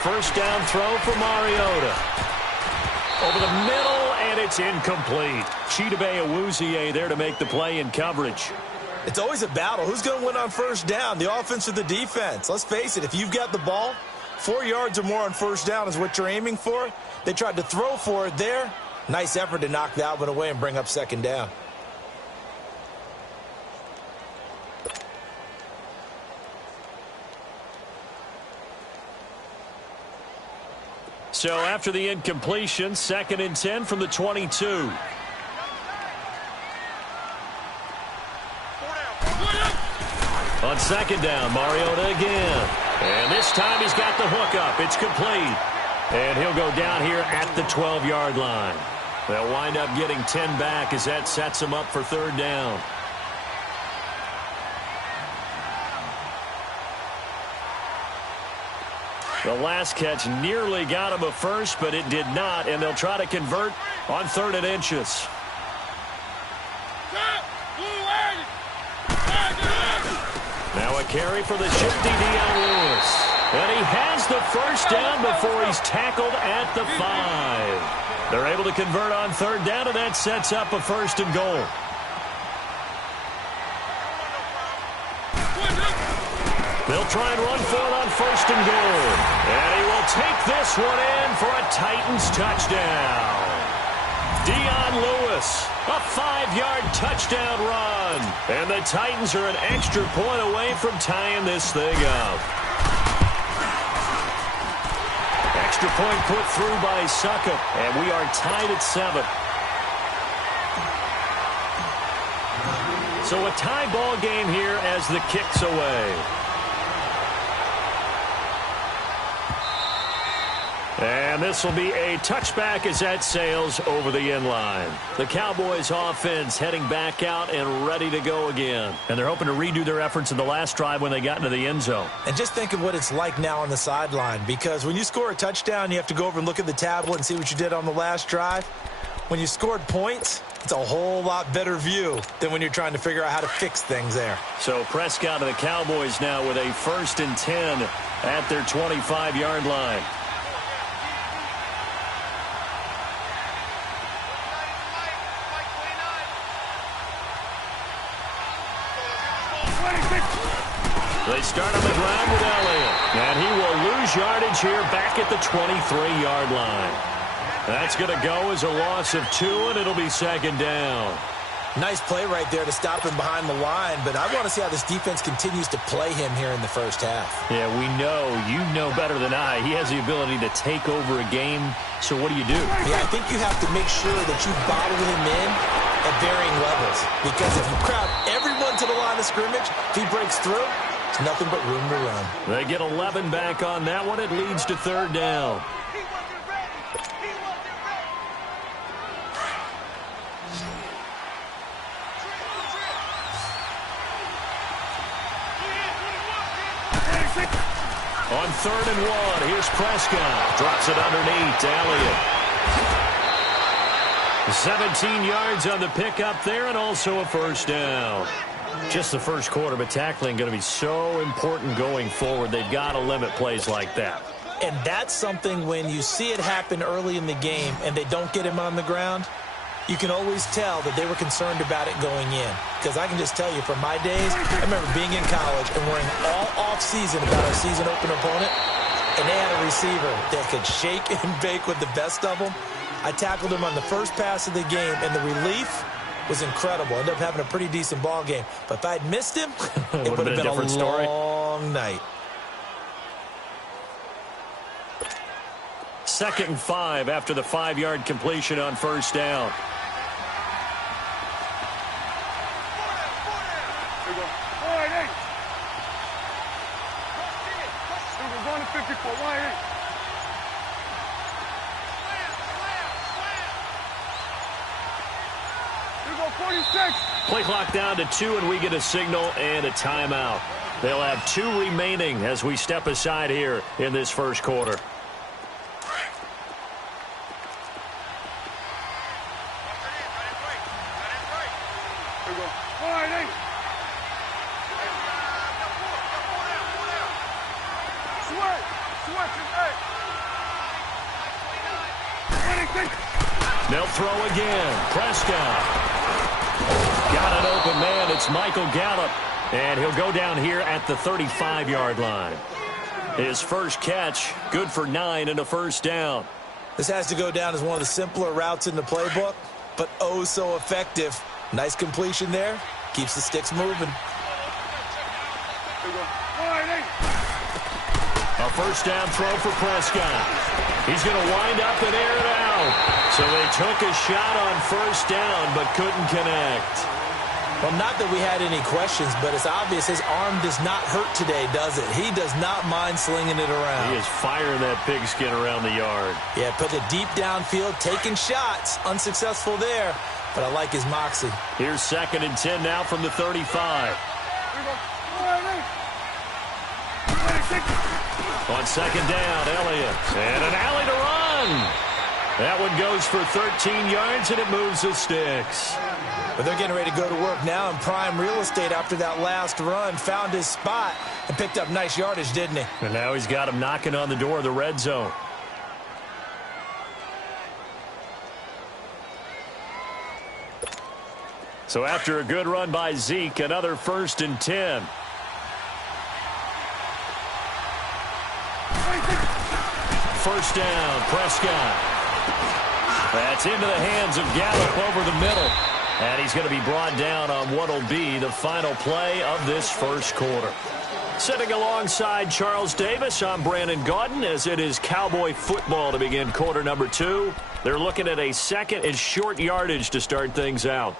First down throw for Mariota. Over the middle, and it's incomplete. Chidobe Awuzie there to make the play in coverage. It's always a battle. Who's going to win on first down, the offense or the defense? Let's face it, if you've got the ball, 4 yards or more on first down is what you're aiming for. They tried to throw for it there. Nice effort to knock that one away and bring up second down. So after the incompletion, 2nd and 10 from the 22. On second down, Mariota again. And this time he's got the hook up. It's complete. And he'll go down here at the 12-yard line. They'll wind up getting 10 back as that sets him up for third down. The last catch nearly got him a first, but it did not, and they'll try to convert on 3rd and inches. Now a carry for the shifty Dion Lewis. And he has the first down before he's tackled at the 5. They're able to convert on 3rd down, and that sets up a 1st and goal. They'll try and run for it on 1st and goal. And he will take this one in for a Titans touchdown. Dion Lewis, a 5-yard touchdown run. And the Titans are an extra point away from tying this thing up. Extra point put through by Succop, and we are tied at 7. So a tie ball game here as the kick's away. And this will be a touchback as that sails over the end line. The Cowboys offense heading back out and ready to go again. And they're hoping to redo their efforts in the last drive when they got into the end zone. And just think of what it's like now on the sideline, because when you score a touchdown, you have to go over and look at the tablet and see what you did on the last drive. When you scored points, it's a whole lot better view than when you're trying to figure out how to fix things there. So Prescott and the Cowboys now with a 1st and 10 at their 25-yard line. They start on the ground with Elliott. And he will lose yardage here back at the 23-yard line. That's going to go as a loss of 2, and it'll be 2nd down. Nice play right there to stop him behind the line, but I want to see how this defense continues to play him here in the first half. Yeah, we know. You know better than I. He has the ability to take over a game, so what do you do? Yeah, I think you have to make sure that you bottle him in at varying levels, because if you crowd everyone to the line of scrimmage, if he breaks through, it's nothing but room to run. They get 11 back on that one. It leads to 3rd down. On 3rd and 1, here's Prescott. Drops it underneath to Elliott. 17 yards on the pickup there, and also a 1st down. Just the first quarter, but tackling going to be so important going forward. They've got to limit plays like that. And that's something when you see it happen early in the game and they don't get him on the ground, you can always tell that they were concerned about it going in. Because I can just tell you from my days, I remember being in college and worrying all off-season about our season opener opponent, and they had a receiver that could shake and bake with the best of them. I tackled him on the first pass of the game, and the relief was incredible. Ended up having a pretty decent ball game. But if I'd missed him, it would have been a long night. 2nd and 5 after the 5-yard completion on 1st down. Play clock down to 2, and we get a signal and a timeout. They'll have 2 remaining as we step aside here in this first quarter. They'll throw again. Prescott. Got an open man. It's Michael Gallup. And he'll go down here at the 35-yard line. His first catch, good for 9 and a first down. This has to go down as one of the simpler routes in the playbook, but oh so effective. Nice completion there. Keeps the sticks moving. A first down throw for Prescott. He's going to wind up and air it out. So they took a shot on first down but couldn't connect. Well, not that we had any questions, but it's obvious his arm does not hurt today, does it? He does not mind slinging it around. He is firing that pigskin around the yard. Yeah, put it deep downfield, taking shots. Unsuccessful there, but I like his moxie. Here's 2nd and 10 now from the 35. On 2nd down, Elliott. And an alley to run. That one goes for 13 yards, and it moves the sticks. But they're getting ready to go to work now in prime real estate after that last run. Found his spot and picked up nice yardage, didn't he? And now he's got him knocking on the door of the red zone. So after a good run by Zeke, another 1st and 10. First down, Prescott. That's into the hands of Gallup over the middle. And he's going to be brought down on what will be the final play of this first quarter. Sitting alongside Charles Davis, I'm Brandon Gaudin as it is Cowboy football to begin quarter number 2. They're looking at a 2nd and short yardage to start things out.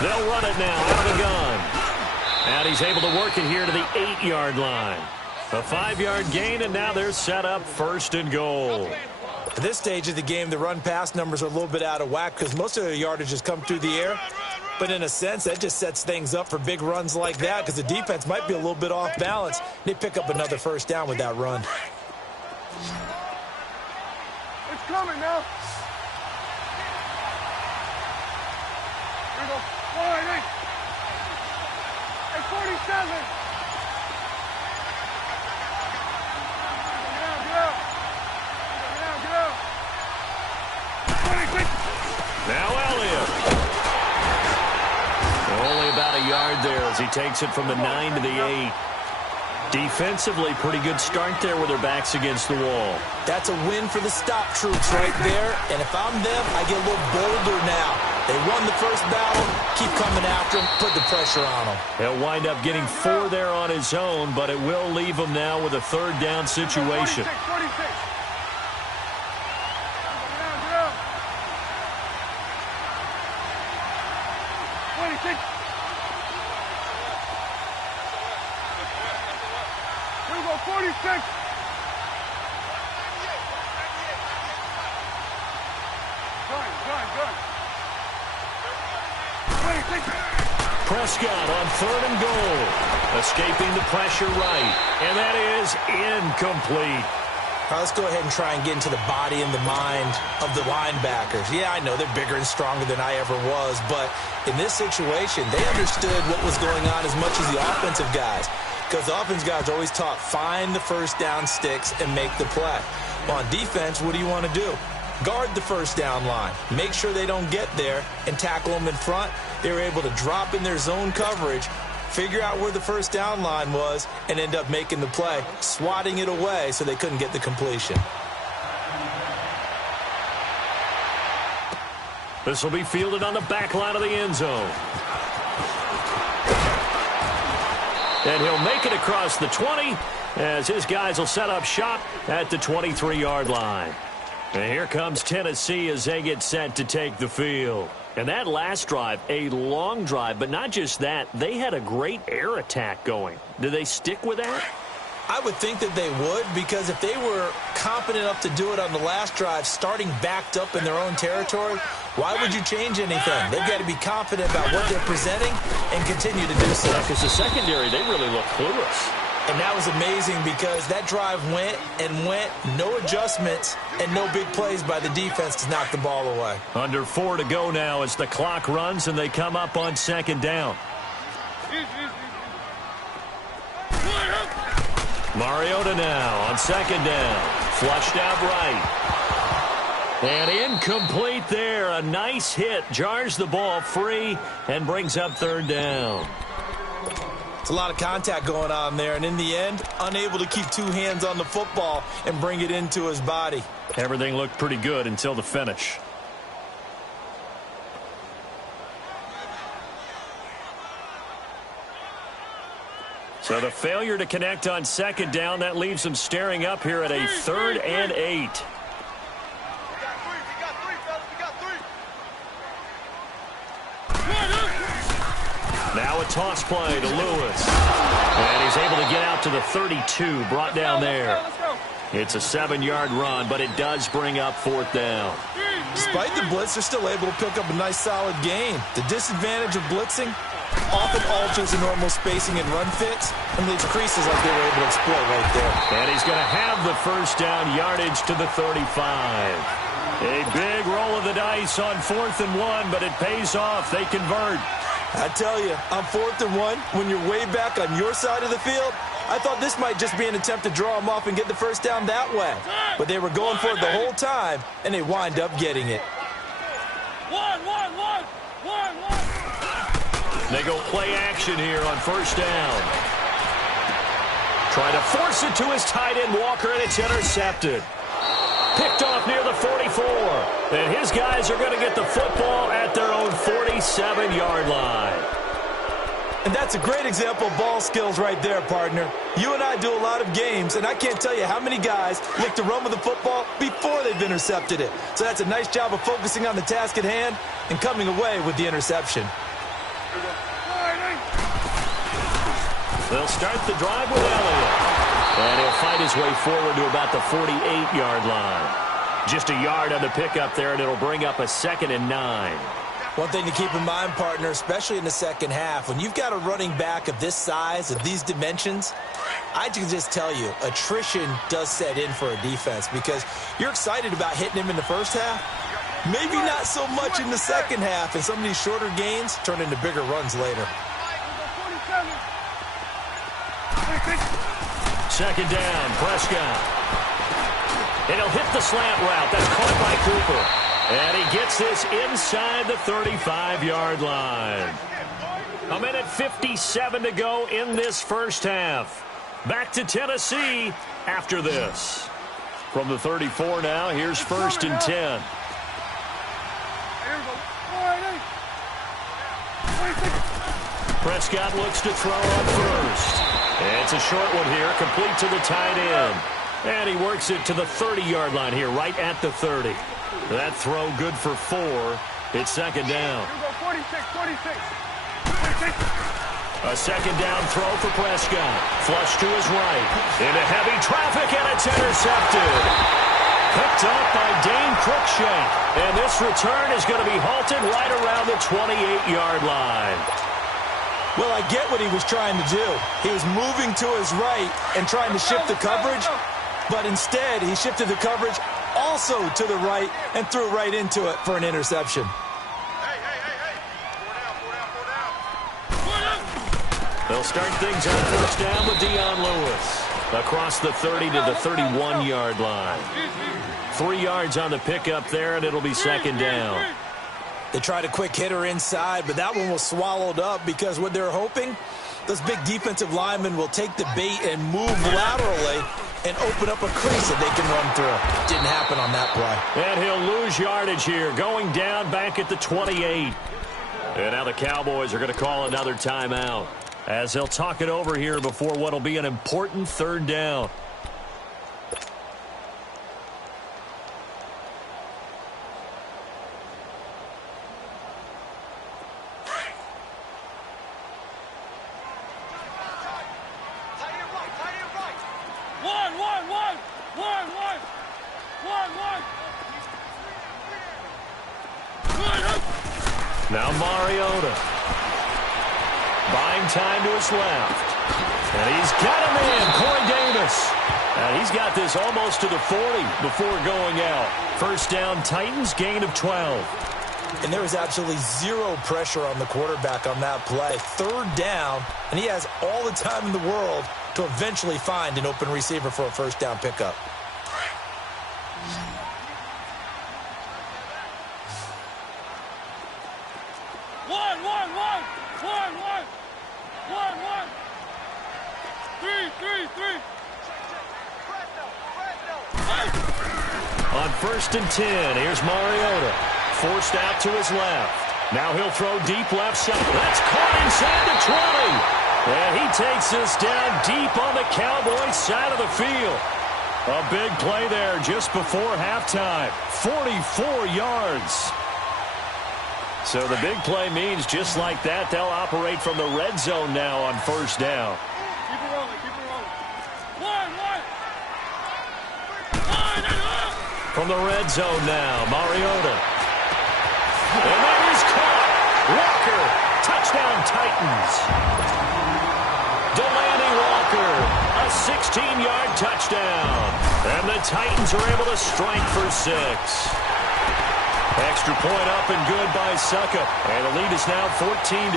They'll run it now out of the gun. And he's able to work it here to the 8-yard line. A 5-yard gain, and now they're set up 1st and goal. At this stage of the game, the run-pass numbers are a little bit out of whack because most of their yardage has come through the air. But in a sense, that just sets things up for big runs like that because the defense might be a little bit off balance. They pick up another first down with that run. It's coming now. Here we go. 47. Get out. 26. Now Elliott. Only about a yard there as he takes it from the 9 to the 8. Defensively, pretty good start there with their backs against the wall. That's a win for the stop troops right there. And if I'm them, I get a little bolder now. They won the first battle, keep coming after him, put the pressure on him. He'll wind up getting 4 there on his own, but it will leave him now with a 3rd down situation. 46. Here we go, 46. Good. Prescott on 3rd and goal. Escaping the pressure right. And that is incomplete. All right, let's go ahead and try and get into the body and the mind of the linebackers. Yeah, I know they're bigger and stronger than I ever was, but in this situation, they understood what was going on as much as the offensive guys. Because the offensive guys are always taught, find the first down sticks and make the play. Well, on defense, what do you want to do? Guard the first down line. Make sure they don't get there and tackle them in front. They were able to drop in their zone coverage, figure out where the first down line was, and end up making the play, swatting it away so they couldn't get the completion. This will be fielded on the back line of the end zone. And he'll make it across the 20 as his guys will set up shop at the 23-yard line. And here comes Tennessee as they get set to take the field. And that last drive, a long drive, but not just that, they had a great air attack going. Do they stick with that? I would think that they would, because if they were competent enough to do it on the last drive, starting backed up in their own territory, why would you change anything? They've got to be confident about what they're presenting and continue to do so. Because the secondary, they really look clueless. And that was amazing because that drive went and went, no adjustments and no big plays by the defense to knock the ball away. Under 4 to go now as the clock runs and they come up on second down. Mariota now on second down. Flushed out right. And incomplete there. A nice hit. Jars the ball free and brings up third down. It's a lot of contact going on there, and in the end, unable to keep two hands on the football and bring it into his body. Everything looked pretty good until the finish. So the failure to connect on second down, that leaves them staring up here at a 3rd and 8. Now a toss play to Lewis. And he's able to get out to the 32, brought down there. It's a 7-yard run, but it does bring up 4th down. Despite the blitz, they're still able to pick up a nice, solid gain. The disadvantage of blitzing often alters the normal spacing and run fits and leaves creases like they were able to exploit right there. And he's going to have the first down yardage to the 35. A big roll of the dice on 4th and 1, but it pays off. They convert. I tell you, on 4th and 1, when you're way back on your side of the field, I thought this might just be an attempt to draw them off and get the first down that way. But they were going for it the whole time, and they wind up getting it. They go play action here on first down. Try to force it to his tight end, Walker, and it's intercepted. Picked off near the 44. And his guys are going to get the football at their own 47-yard line. And that's a great example of ball skills right there, partner. You and I do a lot of games, and I can't tell you how many guys look to run with the football before they've intercepted it. So that's a nice job of focusing on the task at hand and coming away with the interception. They'll start the drive with Elliott. And he'll fight his way forward to about the 48-yard line. Just a yard on the pickup there, and it'll bring up a 2nd and 9. One thing to keep in mind, partner, especially in the second half, when you've got a running back of this size, of these dimensions, I can just tell you, attrition does set in for a defense because you're excited about hitting him in the first half. Maybe not so much in the second half, and some of these shorter gains turn into bigger runs later. Second down, Prescott. And he'll hit the slant route. That's caught by Cooper. And he gets this inside the 35-yard line. 1:57 to go in this first half. Back to Tennessee after this. From the 34 now, here's 1st and 10. Prescott looks to throw on first. It's a short one here, complete to the tight end. And he works it to the 30-yard line here, right at the 30. That throw good for 4. It's second down. 46. A second down throw for Prescott. Flush to his right. Into heavy traffic, and it's intercepted. Picked up by Dane Cruikshank. And this return is going to be halted right around the 28-yard line. Well, I get what he was trying to do. He was moving to his right and trying to shift the coverage, but instead he shifted the coverage also to the right and threw right into it for an interception. They'll start things on first down with Dion Lewis. Across the 30 to the 31-yard line. 3 yards on the pickup there, and it'll be second down. They tried a quick hitter inside, but that one was swallowed up because what they're hoping, those big defensive linemen will take the bait and move laterally and open up a crease that they can run through. Didn't happen on that play. And he'll lose yardage here, going down back at the 28. And now the Cowboys are going to call another timeout as they'll talk it over here before what will be an important third down. Now Mariota. Buying time to his left. And he's got him in, Corey Davis. And he's got this almost to the 40 before going out. First down, Titans, gain of 12. And there was absolutely zero pressure on the quarterback on that play. Third down, and he has all the time in the world to eventually find an open receiver for a first down pickup. On first and 10, here's Mariota. Forced out to his left. Now he'll throw deep left side. That's caught inside the 20. And he takes this down deep on the Cowboys side of the field. A big play there just before halftime. 44 yards. So the big play means just like that, they'll operate from the red zone now on first down. Keep it rolling, keep it rolling. From the red zone now, Mariota. And that is caught. Walker, touchdown Titans. Delaney Walker, a 16-yard touchdown. And the Titans are able to strike for 6. Extra point up and good by Suckup. And the lead is now 14-10.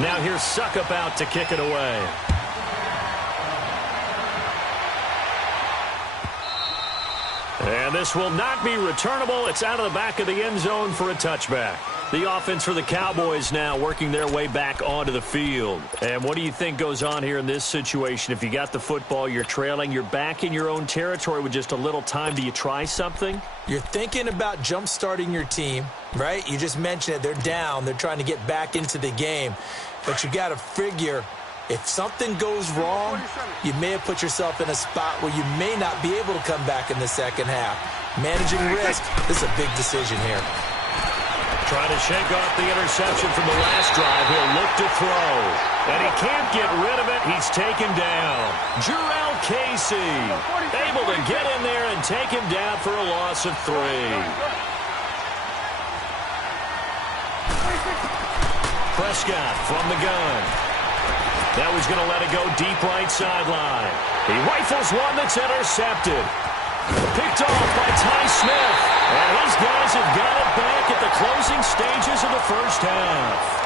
Now here's Suckup out to kick it away. And this will not be returnable. It's out of the back of the end zone for a touchback. The offense for the Cowboys now working their way back onto the field. And what do you think goes on here in this situation? If you got the football, you're trailing, you're back in your own territory with just a little time. Do you try something? You're thinking about jump-starting your team, right? You just mentioned it. They're down. They're trying to get back into the game. But you got to figure, if something goes wrong, you may have put yourself in a spot where you may not be able to come back in the second half. Managing risk, this is a big decision here. Trying to shake off the interception from the last drive. He'll look to throw. And he can't get rid of it. He's taken down. Jurrell Casey able to get in there and take him down for a loss of 3. Prescott from the gun. Now he's going to let it go deep right sideline. He rifles one that's intercepted. Picked off by Ty Smith. And his guys have got it back at the closing stages of the first half.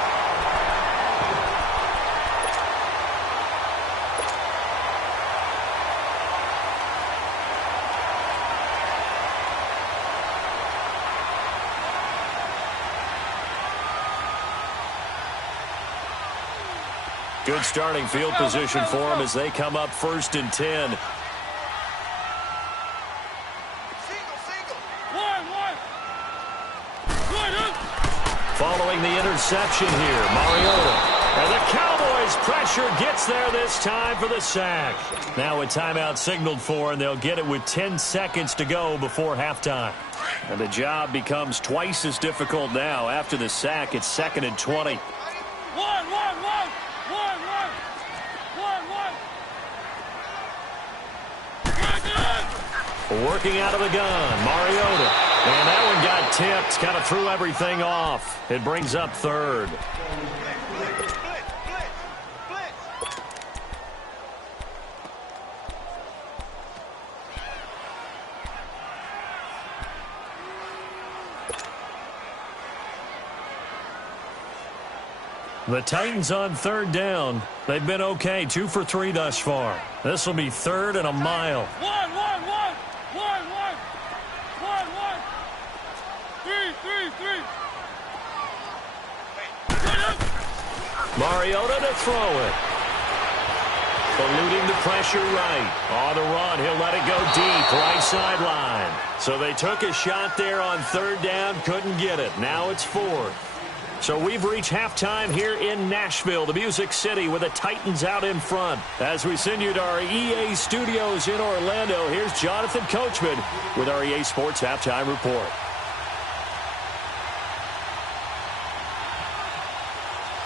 Good starting field position for them as they come up first and 10. Following the interception here, Mariota. And the Cowboys pressure gets there this time for the sack. Now a timeout signaled for, and they'll get it with 10 seconds to go before halftime. And the job becomes twice as difficult now. After the sack, it's 2nd and 20. Working out of the gun, Mariota. And that one got tipped, kind of threw everything off. It brings up 3rd. The Titans on 3rd down. They've been okay, 2 for 3 thus far. This will be 3rd and a mile. Mariota to throw it. Eluding the pressure right. On the run, he'll let it go deep, right sideline. So they took a shot there on 3rd down, couldn't get it. Now it's 4th. So we've reached halftime here in Nashville, the Music City, with the Titans out in front. As we send you to our EA studios in Orlando, here's Jonathan Coachman with our EA Sports Halftime Report.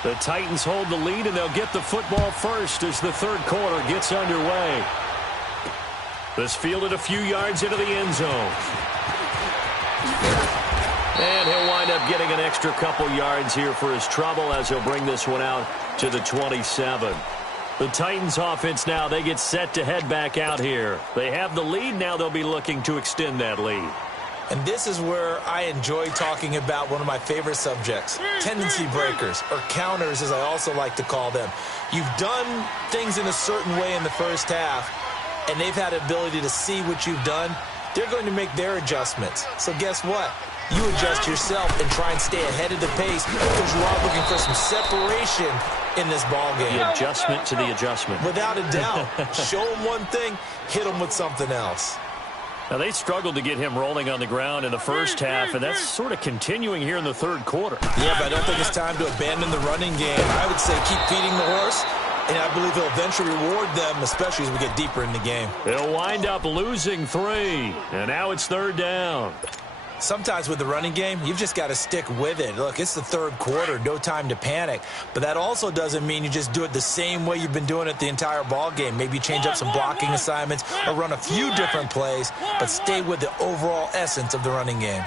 The Titans hold the lead, and they'll get the football first as the 3rd quarter gets underway. This fielded a few yards into the end zone. And he'll wind up getting an extra couple yards here for his trouble as he'll bring this one out to the 27. The Titans offense now, they get set to head back out here. They have the lead. Now they'll be looking to extend that lead. And this is where I enjoy talking about one of my favorite subjects, tendency breakers, or counters as I also like to call them. You've done things in a certain way in the first half, and they've had the ability to see what you've done. They're going to make their adjustments. So guess what? You adjust yourself and try and stay ahead of the pace because you are looking for some separation in this ball game. The adjustment to the adjustment. Without a doubt. Show them one thing, hit them with something else. Now, they struggled to get him rolling on the ground in the first half, and that's sort of continuing here in the third quarter. Yeah, but I don't think it's time to abandon the running game. I would say keep feeding the horse, and I believe he'll eventually reward them, especially as we get deeper in the game. They'll wind up losing 3, and now it's third down. Sometimes with the running game, you've just got to stick with it. Look, it's the third quarter, no time to panic. But that also doesn't mean you just do it the same way you've been doing it the entire ball game. Maybe change up some blocking assignments or run a few different plays, but stay with the overall essence of the running game.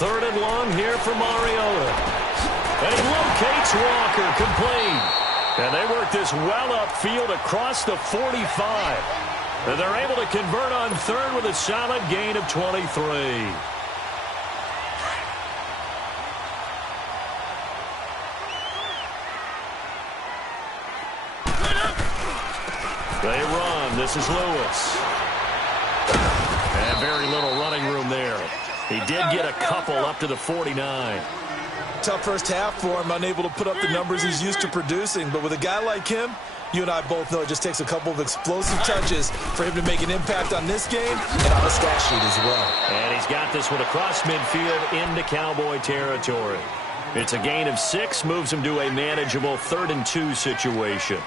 Third and long here for Mariota. And he locates Walker, complete. And they work this well upfield across the 45. And they're able to convert on third with a solid gain of 23. They run. This is Lewis. And very little running room there. He did get a couple up to the 49. Tough first half for him, unable to put up the numbers he's used to producing. But with a guy like him, you and I both know it just takes a couple of explosive touches for him to make an impact on this game and on the stat sheet as well. And he's got this one across midfield into Cowboy territory. It's a gain of 6, moves him to a manageable 3rd and 2 situation.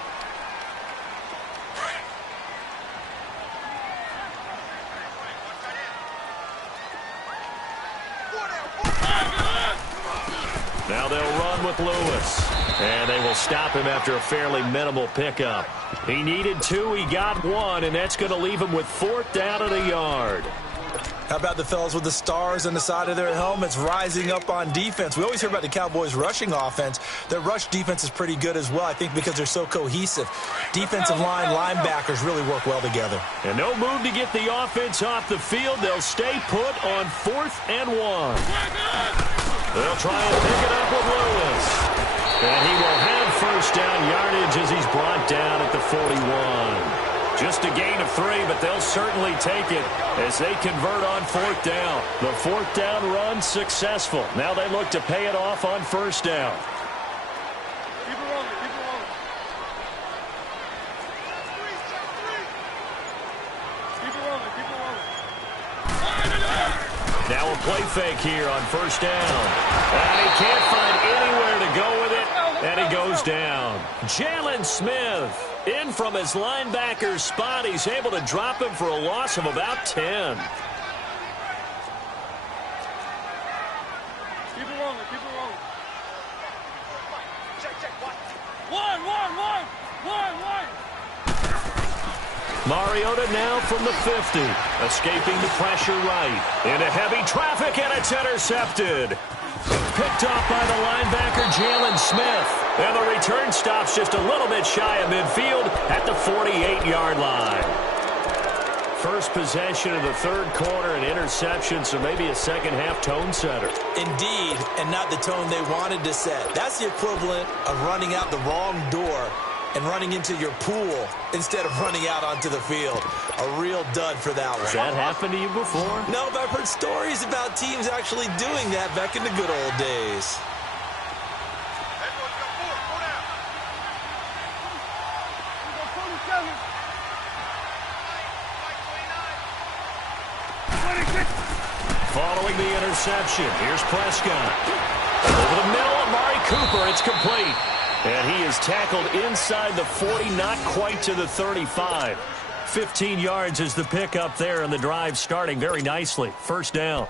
Now they'll run with Lewis. And they will stop him after a fairly minimal pickup. He needed 2, he got 1, and that's going to leave him with 4th down at a yard. How about the fellas with the stars on the side of their helmets rising up on defense? We always hear about the Cowboys' rushing offense. Their rush defense is pretty good as well, I think, because they're so cohesive. Defensive line, linebackers really work well together. And no move to get the offense off the field. They'll stay put on 4th and 1. They'll try and pick it up with Lewis. And he will have first down yardage as he's brought down at the 41. Just a gain of 3, but they'll certainly take it as they convert on 4th down. The 4th down run successful. Now they look to pay it off on 1st down. Keep it rolling, keep it rolling. Keep it rolling, keep it rolling. Now a play fake here on 1st down. And he can't find anywhere to go with it, and he goes down. Jalen Smith in from his linebacker spot. He's able to drop him for a loss of about 10. Keep it rolling, keep it rolling. One. Mariota now from the 50. Escaping the pressure right. Into heavy traffic, and it's intercepted. Picked off by the linebacker, Jalen Smith. And the return stops just a little bit shy of midfield at the 48-yard line. First possession of the third quarter, an interception, so maybe a second-half tone setter. Indeed, and not the tone they wanted to set. That's the equivalent of running out the wrong door and running into your pool instead of running out onto the field. A real dud for that one. Has that happened to you before? No, but I've heard stories about teams actually doing that back in the good old days. Following the interception, here's Prescott. Over the middle, Amari Cooper, it's complete. And he is tackled inside the 40, not quite to the 35. 15 yards is the pickup there, and the drive starting very nicely. First down.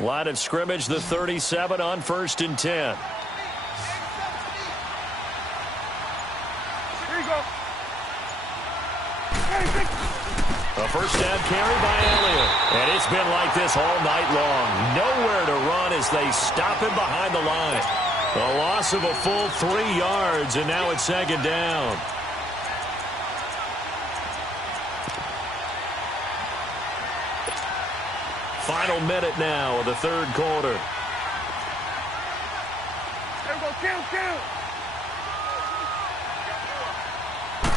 Line of scrimmage, the 37 on 1st and 10. Here you go. A first down carry by Elliott. And it's been like this all night long. Nowhere to run as they stop him behind the line. A loss of a full 3 yards, and now it's 2nd down. Final minute now of the 3rd quarter. There we go. Kill.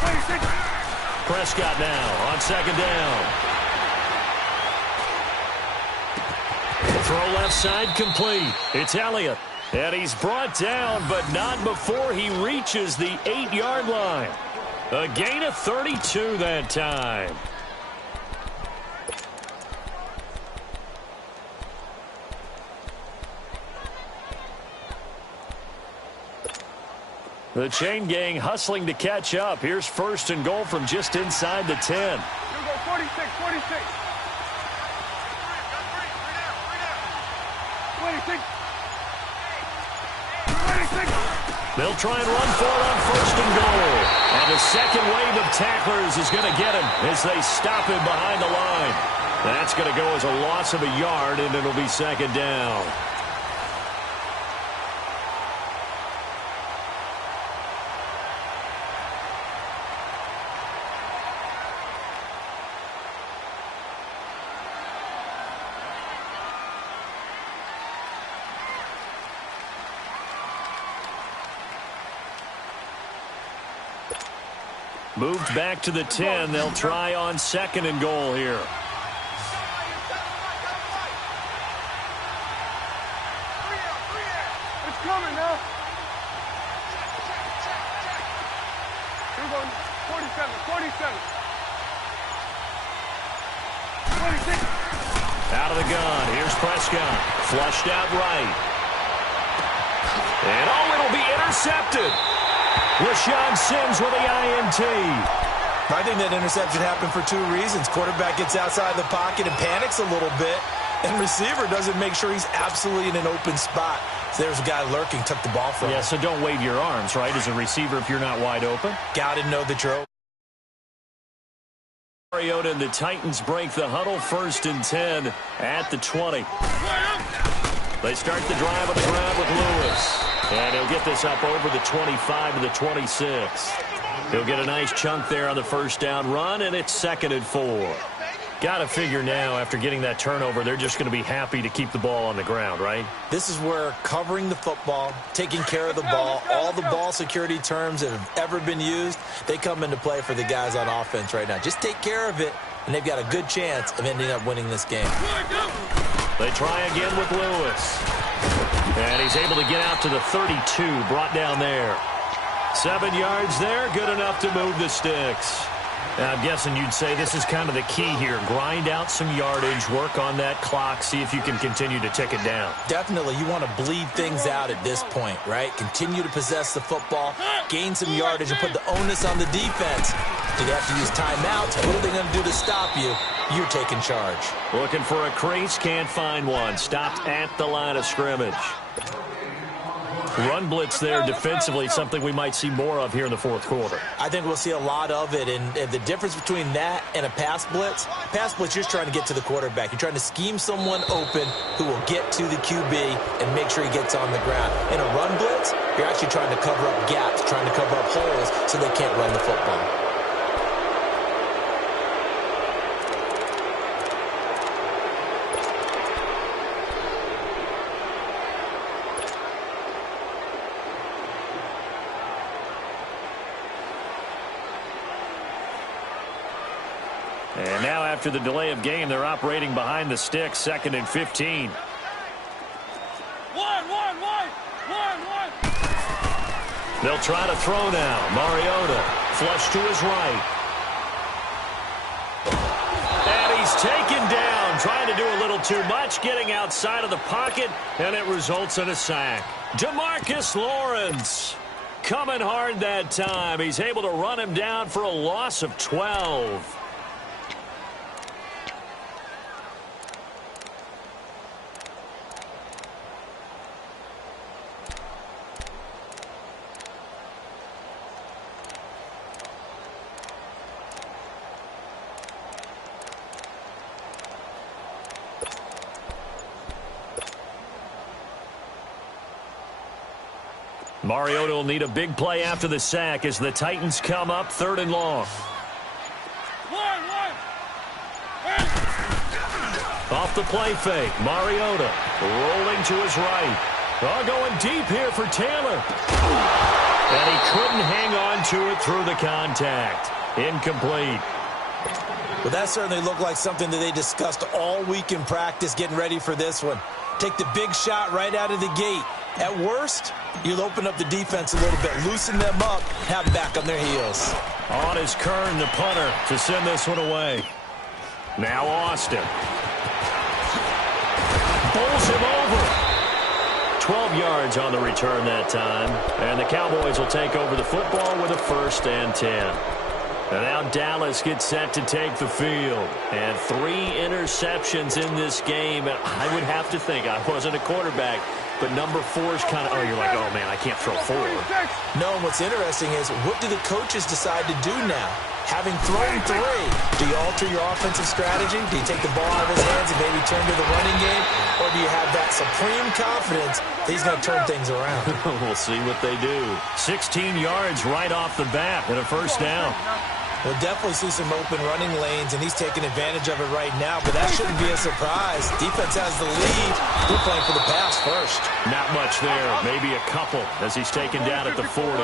26. Prescott now on 2nd down. Throw left side complete. It's Elliott. And he's brought down, but not before he reaches the 8-yard line. A gain of 32 that time. The chain gang hustling to catch up. Here's 1st and goal from just inside the 10. Here we go. 46. 26. They'll try and run for it on 1st and goal. And the second wave of tacklers is going to get him as they stop him behind the line. That's going to go as a loss of a yard, and it'll be 2nd down. Moved back to the 10. They'll try on 2nd and goal here. It's coming now. Here we go. 47. 26. Out of the gun. Here's Prescott. Flushed out right. And it'll be intercepted. Rashawn Sims with the INT. I think that interception happened for 2 reasons. Quarterback gets outside the pocket and panics a little bit, and receiver doesn't make sure he's absolutely in an open spot. So there's a guy lurking, took the ball from him. Yeah, so don't wave your arms, right, as a receiver if you're not wide open. Got to know that you're open. Mariota and the Titans break the huddle. 1st and 10 at the 20. They start the drive on the ground with Lewis. And he'll get this up over the 25 to the 26. He'll get a nice chunk there on the 1st down run, and it's 2nd and 4. Got to figure now, after getting that turnover, they're just going to be happy to keep the ball on the ground, right? This is where covering the football, taking care of the ball, all the ball security terms that have ever been used, they come into play for the guys on offense right now. Just take care of it, and they've got a good chance of ending up winning this game. They try again with Lewis. And he's able to get out to the 32, brought down there. 7 yards there, good enough to move the sticks. Now, I'm guessing you'd say this is kind of the key here. Grind out some yardage, work on that clock, see if you can continue to tick it down. Definitely, you want to bleed things out at this point, right? Continue to possess the football, gain some yardage, and put the onus on the defense. Do they have to use timeouts? What are they going to do to stop you? You're taking charge. Looking for a crease, can't find one. Stopped at the line of scrimmage. Run blitz there defensively, something we might see more of here in the 4th quarter. I think we'll see a lot of it, and the difference between that and a pass blitz, you're just trying to get to the quarterback. You're trying to scheme someone open who will get to the QB and make sure he gets on the ground. In a run blitz, you're actually trying to cover up gaps, trying to cover up holes so they can't run the football. And now after the delay of game, they're operating behind the sticks, 2nd and 15. One. They'll try to throw now. Mariota, flush to his right. And he's taken down, trying to do a little too much, getting outside of the pocket, and it results in a sack. DeMarcus Lawrence coming hard that time. He's able to run him down for a loss of 12. Mariota will need a big play after the sack as the Titans come up 3rd and long. Off the play fake, Mariota rolling to his right. Oh, going deep here for Taylor. And he couldn't hang on to it through the contact. Incomplete. Well, that certainly looked like something that they discussed all week in practice getting ready for this one. Take the big shot right out of the gate. At worst, you'll open up the defense a little bit, loosen them up, have them back on their heels. On is Kern, the punter, to send this one away. Now Austin. Bowls him over. 12 yards on the return that time. And the Cowboys will take over the football with a 1st and 10. And now Dallas gets set to take the field. And 3 interceptions in this game. And I would have to think, I wasn't a quarterback, but number 4 is kind of, you're like, oh, man, I can't throw 4. No, and what's interesting is, what do the coaches decide to do now? Having thrown 3, do you alter your offensive strategy? Do you take the ball out of his hands and maybe turn to the running game? Or do you have that supreme confidence that he's going to turn things around? We'll see what they do. 16 yards right off the bat and a 1st down. We'll definitely see some open running lanes, and he's taking advantage of it right now, but that shouldn't be a surprise. Defense has the lead. They're playing for the pass first. Not much there. Maybe a couple as he's taken down at the 40.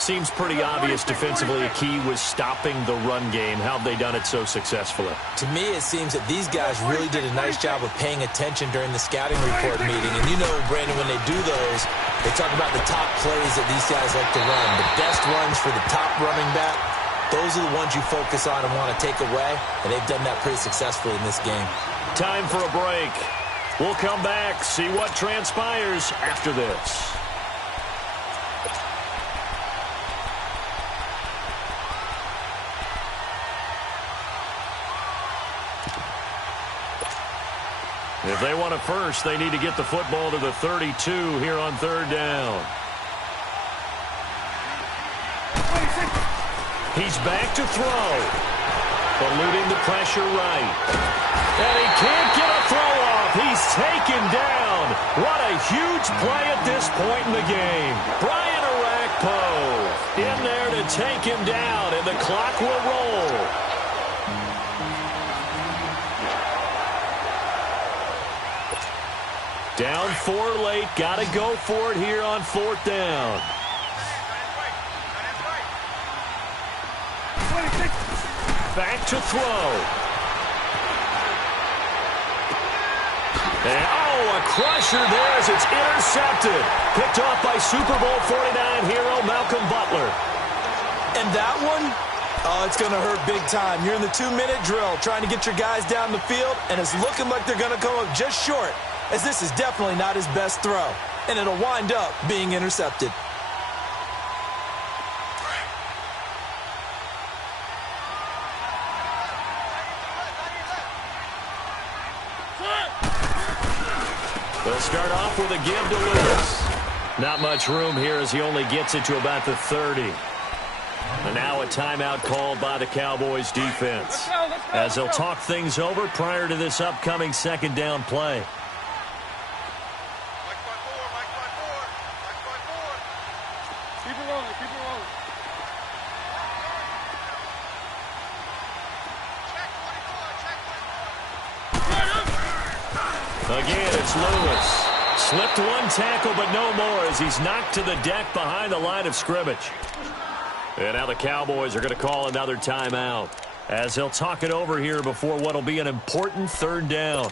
Seems pretty obvious defensively a key was stopping the run game. How have they done it so successfully? To me, it seems that these guys really did a nice job of paying attention during the scouting report meeting. And you know, Brandon, when they do those, they talk about the top plays that these guys like to run. The best runs for the top running back. Those are the ones you focus on and want to take away, and they've done that pretty successfully in this game. Time for a break. We'll come back, see what transpires after this. If they want a first, they need to get the football to the 32 here on 3rd down. He's back to throw. Eluding the pressure right. And he can't get a throw off. He's taken down. What a huge play at this point in the game. Brian Orakpo in there to take him down, and the clock will roll. Down 4 late. Got to go for it here on 4th down. Back to throw. And, a crusher there as it's intercepted. Picked off by Super Bowl 49 hero Malcolm Butler. And that one, it's going to hurt big time. You're in the 2-minute drill trying to get your guys down the field, and it's looking like they're going to come up just short, as this is definitely not his best throw. And it'll wind up being intercepted. They'll start off with a give to Lewis. Not much room here as he only gets it to about the 30. And now a timeout called by the Cowboys defense, as they'll talk things over prior to this upcoming 2nd down play. Keep it rolling, keep it rolling. Again, it's Lewis. Slipped 1 tackle, but no more as he's knocked to the deck behind the line of scrimmage. And now the Cowboys are going to call another timeout, as they'll talk it over here before what will be an important 3rd down.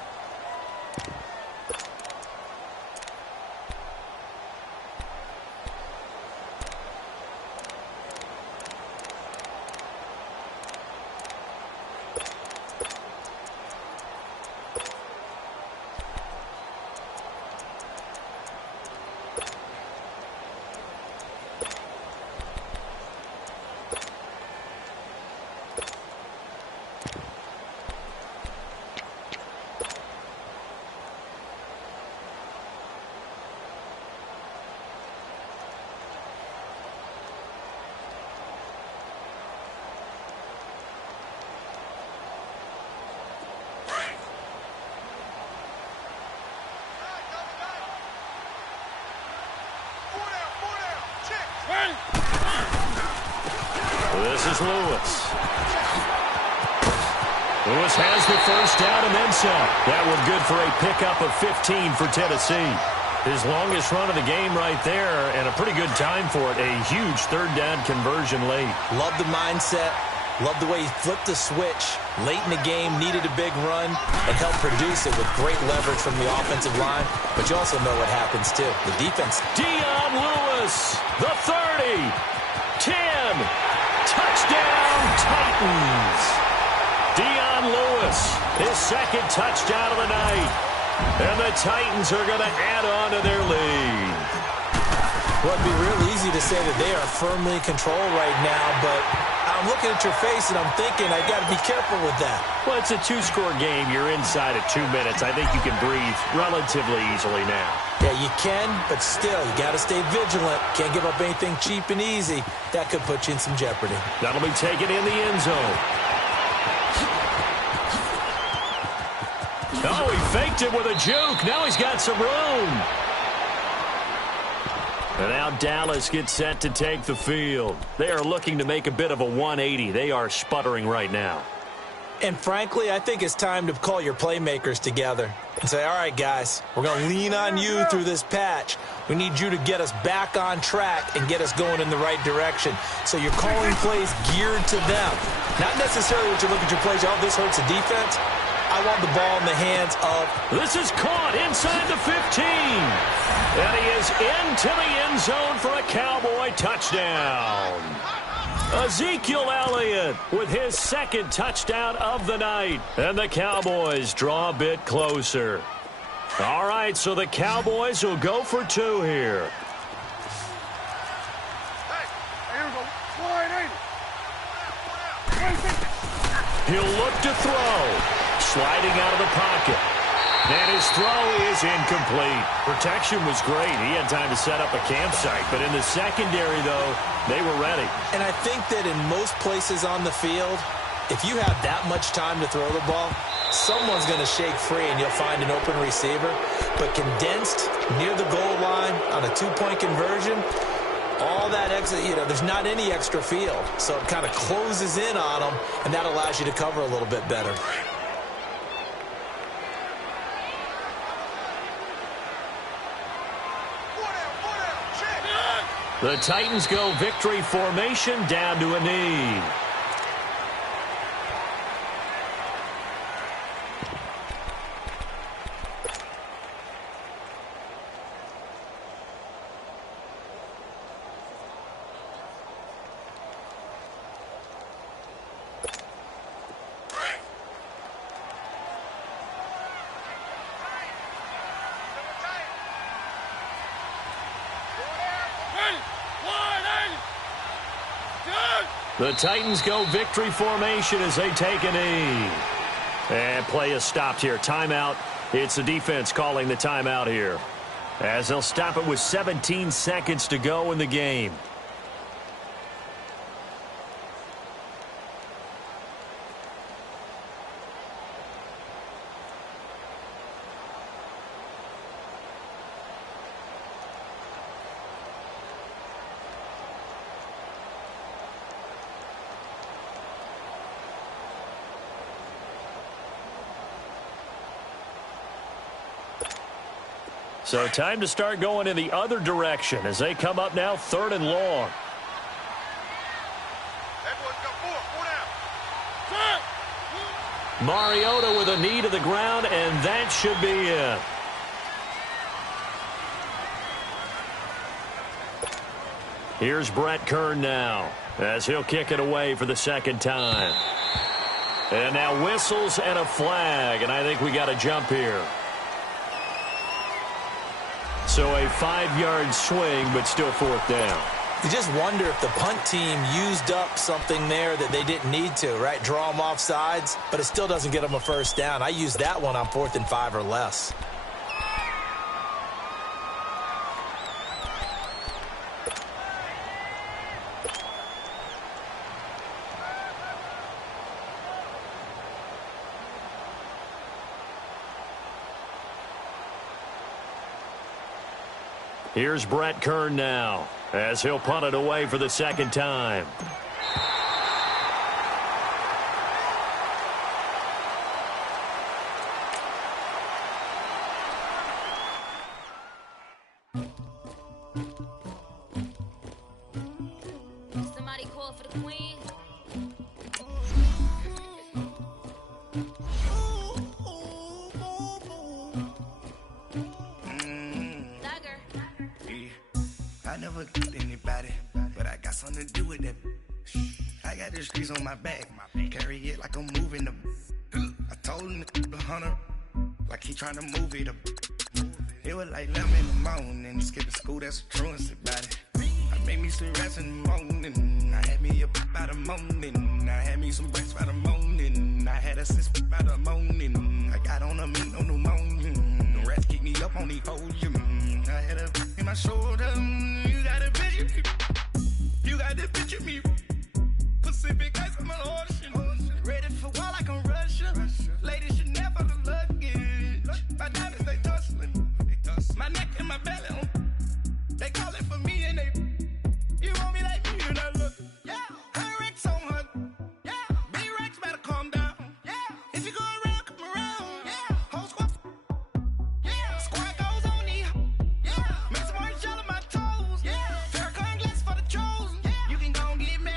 Here's Lewis. Lewis has the first down and then some. That was good for a pickup of 15 for Tennessee. His longest run of the game right there, and a pretty good time for it. A huge third down conversion late. Love the mindset. Love the way he flipped the switch late in the game, needed a big run, and helped produce it with great leverage from the offensive line. But you also know what happens, too. The defense. Dion Lewis, the 30, 10, touchdown Titans. Dion Lewis, his second touchdown of the night. And the Titans are going to add on to their lead. Well, it'd be real easy to say that they are firmly in control right now, but I'm looking at your face and I'm thinking I got to be careful with that. Well, it's a two-score game. You're inside at 2 minutes. I think you can breathe relatively easily now. Yeah, you can, but still, you got to stay vigilant. Can't give up anything cheap and easy. That could put you in some jeopardy. That'll be taken in the end zone. Oh, he faked it with a juke. Now he's got some room. And now Dallas gets set to take the field. They are looking to make a bit of a 180. They are sputtering right now. And frankly, I think it's time to call your playmakers together and say, all right, guys, we're going to lean on you through this patch. We need you to get us back on track and get us going in the right direction. So you're calling plays geared to them. Not necessarily what you look at your plays, oh, this hurts the defense. I want the ball in the hands of... This is caught inside the 15. And he is into the end zone for a Cowboy touchdown. Ezekiel Elliott with his second touchdown of the night. And the Cowboys draw a bit closer. All right, so the Cowboys will go for two here. He'll look to throw. Sliding out of the pocket. And his throw is incomplete. Protection was great. He had time to set up a campsite. But in the secondary, though, they were ready. And I think that in most places on the field, if you have that much time to throw the ball, someone's going to shake free and you'll find an open receiver. But condensed near the goal line on a two-point conversion, all that extra, there's not any extra field. So it kind of closes in on them, and that allows you to cover a little bit better. The Titans go victory formation down to a knee. The Titans go victory formation as they take a knee. And play is stopped here. Timeout. It's the defense calling the timeout here, as they'll stop it with 17 seconds to go in the game. So time to start going in the other direction as they come up now 3rd and long. Mariota with a knee to the ground, and that should be it. Here's Brett Kern now as he'll kick it away for the second time. And now whistles and a flag, and I think we got a jump here. So a 5-yard swing, but still 4th down. You just wonder if the punt team used up something there that they didn't need to, right? Draw them off sides, but it still doesn't get them a first down. I used that one on 4th and 5 or less. Here's Brett Kern now as he'll punt it away for the second time. Somebody call for the queen. I never killed anybody, but I got something to do with that. I got the streets on my back, carry it like I'm moving the. I told him the hunter, like he trying to move it up. It was like 11 in the morning, skipping school, that's a truancy about it. I made me some rest in the morning, I had me a pop by the morning, I had me some breaks by the morning, I had a sis by the morning, I got on a mint on the morning, the rats keep me up on the podium, I had a in my shoulder, you got a picture me, you got the picture me, Pacific ice on my ocean, ready for war like I'm Russia, ladies should never the luggage, my diamonds they tussling, my neck and my belly on, they call it for me and they, you want me like me and I look, yeah, her Rex on her, yeah, B-Rex better calm down, yeah, if you go around, come around, yeah, whole squad, yeah, squad goes on the, yeah, make some orange gel on my toes, yeah, Farrakhan glass for the trolls, yeah, you can go and get mad.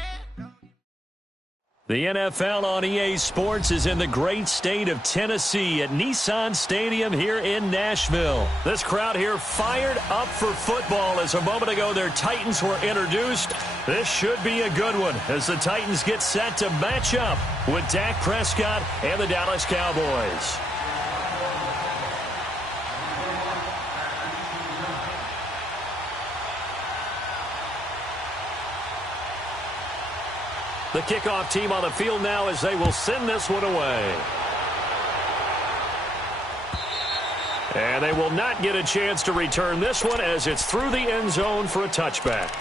The NFL on EA Sports is in the great state of Tennessee at Nissan Stadium here in Nashville. This crowd here fired up for football as a moment ago their Titans were introduced. This should be a good one as the Titans get set to match up with Dak Prescott and the Dallas Cowboys. The kickoff team on the field now as they will send this one away. And they will not get a chance to return this one as it's through the end zone for a touchback.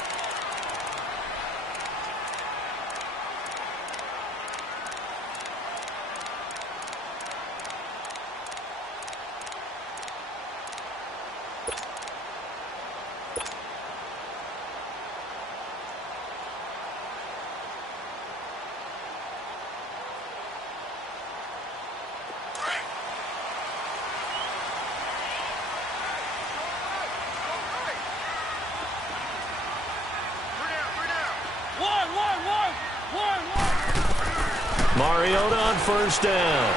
Mariota on first down.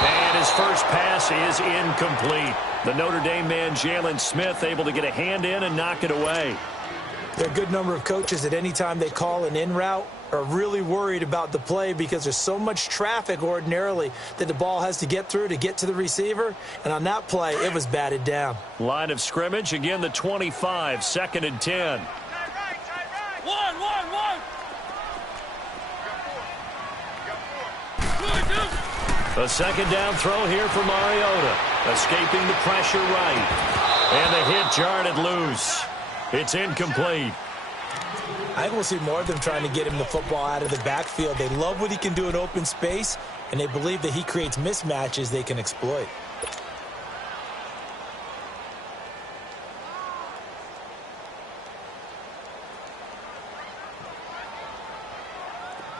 And his first pass is incomplete. The Notre Dame man, Jalen Smith, able to get a hand in and knock it away. There are a good number of coaches that any time they call an in route are really worried about the play because there's so much traffic ordinarily that the ball has to get through to get to the receiver. And on that play, it was batted down. Line of scrimmage, again the 25, 2nd and 10. A second down throw here for Mariota. Escaping the pressure right. And the hit jarred loose. It's incomplete. I think we'll see more of them trying to get him the football out of the backfield. They love what he can do in open space, and they believe that he creates mismatches they can exploit.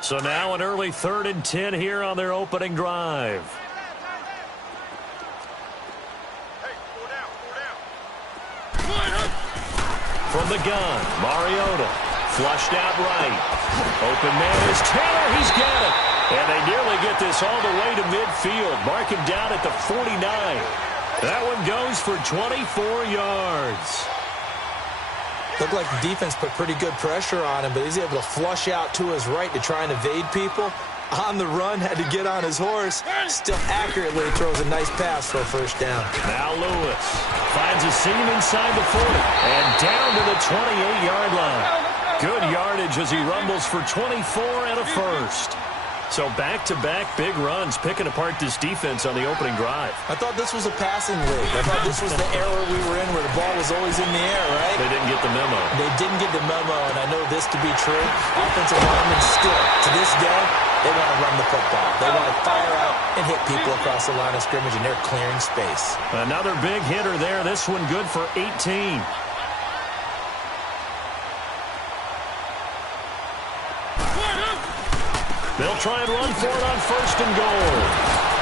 So now an early 3rd and 10 here on their opening drive. From the gun, Mariota flushed out right. Open man is Taylor. He's got it. And they nearly get this all the way to midfield. Mark him down at the 49. That one goes for 24 yards. Looked like the defense put pretty good pressure on him, but he's able to flush out to his right to try and evade people. On the run, had to get on his horse. Still accurately throws a nice pass for a first down. Now Lewis finds a seam inside the 40 and down to the 28-yard line. Good yardage as he rumbles for 24 and a first. So back-to-back big runs, picking apart this defense on the opening drive. I thought this was a passing league. I thought this was the era we were in where the ball was always in the air, right? They didn't get the memo. They didn't get the memo, and I know this to be true. Offensive linemen still, to this day, they want to run the football. They want to fire out and hit people across the line of scrimmage, and they're clearing space. Another big hitter there. This one good for 18. They'll try and run for it on 1st and goal.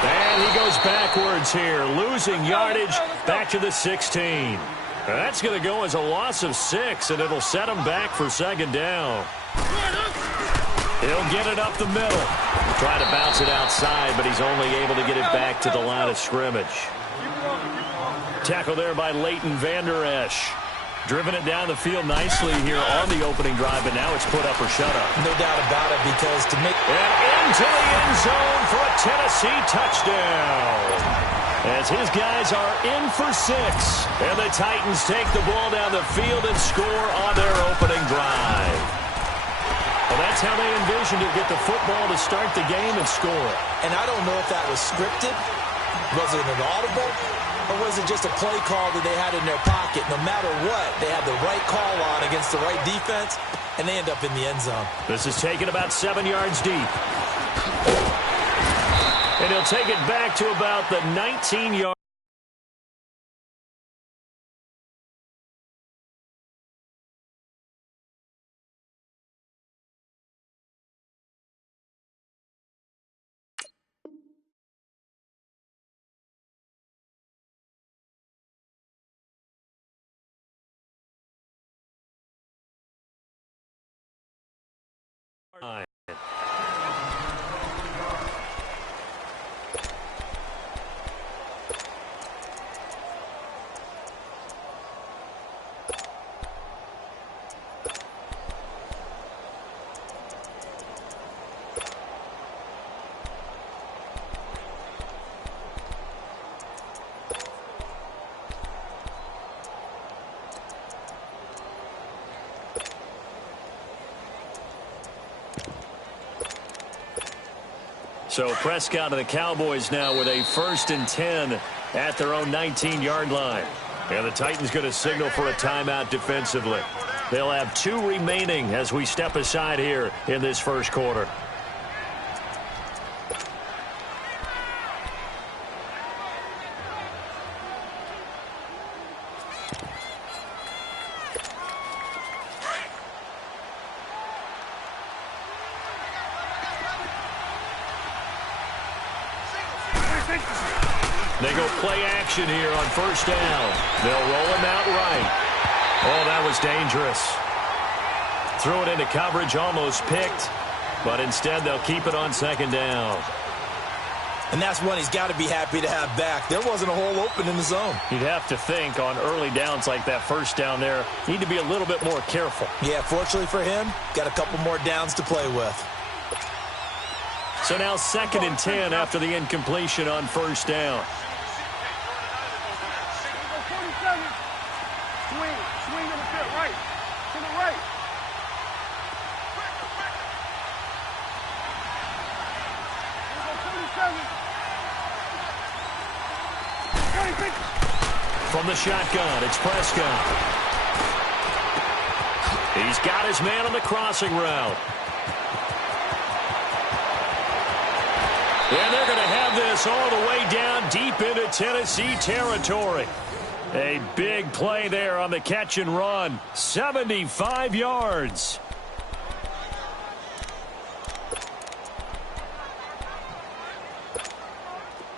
And he goes goes backwards here, losing yardage back to the 16. That's going to go as a loss of 6, and it'll set him back for second down. He'll get it up the middle. Trying to bounce it outside, but he's only able to get it back to the line of scrimmage. Tackle there by Leighton Vander Esch. Driven it down the field nicely here on the opening drive, but now it's put up or shut up. No doubt about it, because to make... And into the end zone for a Tennessee touchdown. As his guys are in for 6. And the Titans take the ball down the field and score on their opening drive. Well, that's how they envisioned it, get the football to start the game and score. And I don't know if that was scripted. Was it an audible? Or was it just a play call that they had in their pocket? No matter what, they had the right call on against the right defense, and they end up in the end zone. This is taken about 7 yards deep. And he'll take it back to about the 19-yard. So Prescott and the Cowboys now with a 1st and 10 at their own 19-yard line. And the Titans going to signal for a timeout defensively. They'll have 2 remaining as we step aside here in this first quarter. They go play action here on 1st down. They'll roll him out right. Oh, that was dangerous. Threw it into coverage, almost picked, but instead they'll keep it on 2nd down. And that's one he's got to be happy to have back. There wasn't a hole open in the zone. You'd have to think on early downs like that 1st down there, need to be a little bit more careful. Yeah, fortunately for him, got a couple more downs to play with. So now 2nd and 10 after the incompletion on 1st down. Swing to the pit, right. To the right. From the shotgun, it's Prescott. He's got his man on the crossing route. And they're going to have this all the way down deep into Tennessee territory. A big play there on the catch and run. 75 yards.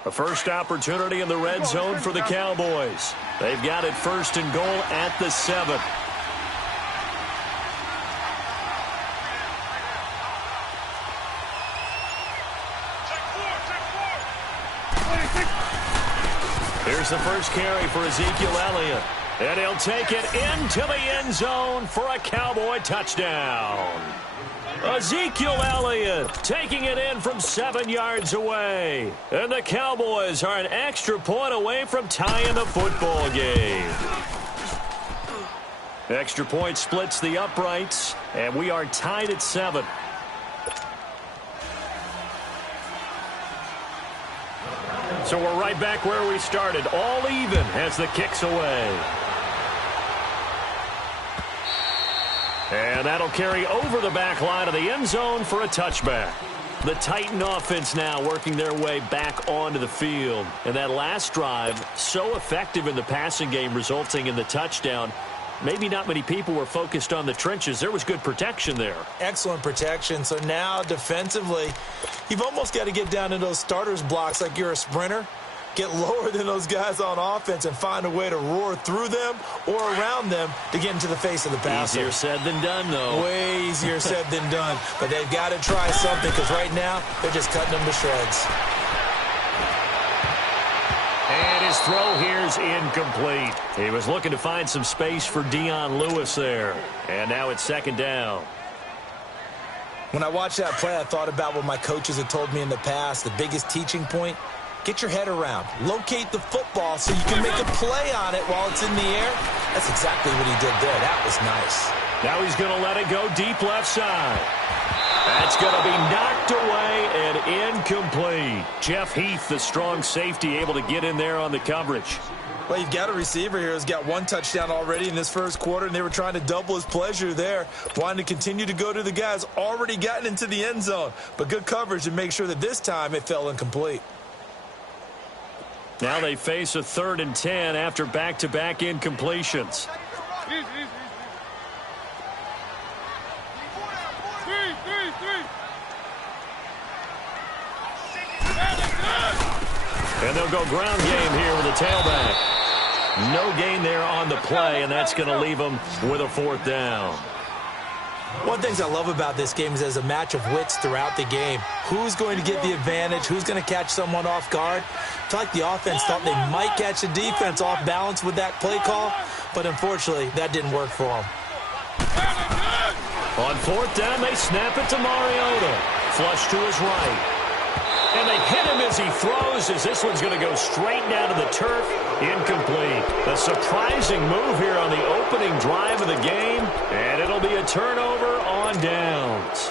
A first opportunity in the red zone for the Cowboys. They've got it 1st and goal at the 7. Here's the first carry for Ezekiel Elliott. And he'll take it into the end zone for a Cowboy touchdown. Ezekiel Elliott taking it in from 7 yards away. And the Cowboys are an extra point away from tying the football game. Extra point splits the uprights, and we are tied at 7. So we're right back where we started, all even as the kick's away. And that'll carry over the back line of the end zone for a touchback. The Titan offense now working their way back onto the field. And that last drive, so effective in the passing game, resulting in the touchdown. maybe not many people were focused on the trenches. There was good protection there. Excellent protection. So now defensively, you've almost got to get down to those starters blocks like you're a sprinter. Get lower than those guys on offense and find a way to roar through them or around them to get into the face of the passer. Easier said than done, though. Way easier said than done. But they've got to try something because right now they're just cutting them to shreds. And his throw here is incomplete. He was looking to find some space for Dion Lewis there. And now it's second down. When I watched that play, I thought about what my coaches had told me in the past. The biggest teaching point, get your head around. Locate the football so you can make a play on it while it's in the air. That's exactly what he did there. That was nice. Now he's going to let it go deep left side. That's going to be knocked away and incomplete. Jeff Heath, the strong safety, able to get in there on the coverage. Well, you've got a receiver here who's got one touchdown already in this first quarter, and they were trying to double his pleasure there, wanting to continue to go to the guys already gotten into the end zone. But good coverage to make sure that this time it fell incomplete. Now they face a 3rd and 10 after back-to-back incompletions. And they'll go ground game here with a tailback. No gain there on the play, and that's going to leave them with a 4th down. One of the things I love about this game is there's a match of wits throughout the game. Who's going to get the advantage? Who's going to catch someone off guard? I feel like the offense thought they might catch the defense off balance with that play call, but unfortunately, that didn't work for them. On 4th down, they snap it to Mariota. Flush to his right. And they hit him as he throws, as this one's going to go straight down to the turf. Incomplete. A surprising move here on the opening drive of the game, and it'll be a turnover on downs.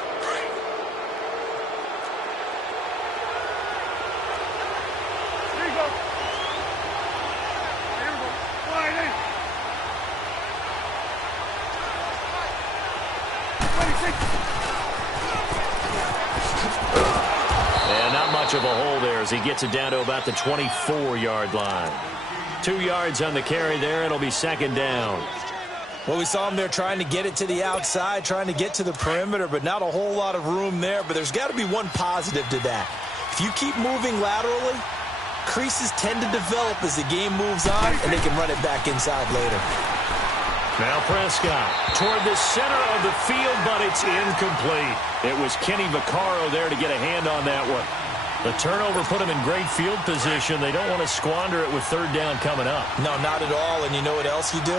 Here you go. Here we go. Slide in. 26. And not much of a hole there as he gets it down to about the 24-yard line. 2 yards on the carry there. It'll be second down. Well, we saw him there trying to get it to the outside, trying to get to the perimeter, but not a whole lot of room there. But there's got to be one positive to that. If you keep moving laterally, creases tend to develop as the game moves on, and they can run it back inside later. Now Prescott toward the center of the field, but it's incomplete. It was Kenny Vaccaro there to get a hand on that one. The turnover put him in great field position. They don't want to squander it with 3rd down coming up. No, not at all. And you know what else you do?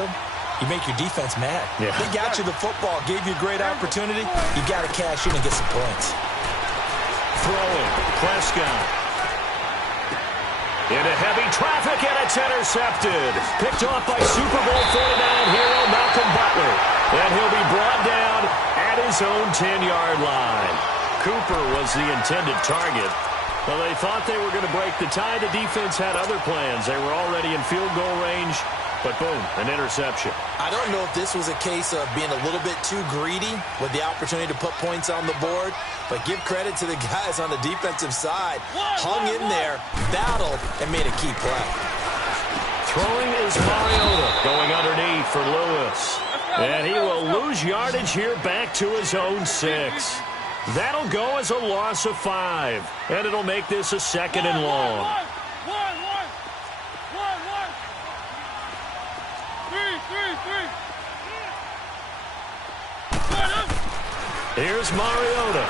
You make your defense mad. Yeah. They got you the football, gave you a great opportunity. You got to cash in and get some points. Throwing, Prescott. Into heavy traffic, and it's intercepted. Picked off by Super Bowl 49 hero Malcolm Butler. And he'll be brought down at his own 10-yard line. Cooper was the intended target. Well, they thought they were going to break the tie. The defense had other plans. They were already in field goal range, but boom, an interception. I don't know if this was a case of being a little bit too greedy with the opportunity to put points on the board, but give credit to the guys on the defensive side. Hung in there, battled, and made a key play. Throwing is Mariota, going underneath for Lewis. And he will lose yardage here back to his own 6. That'll go as a loss of 5, and it'll make this a 2nd and long. Here's Mariota.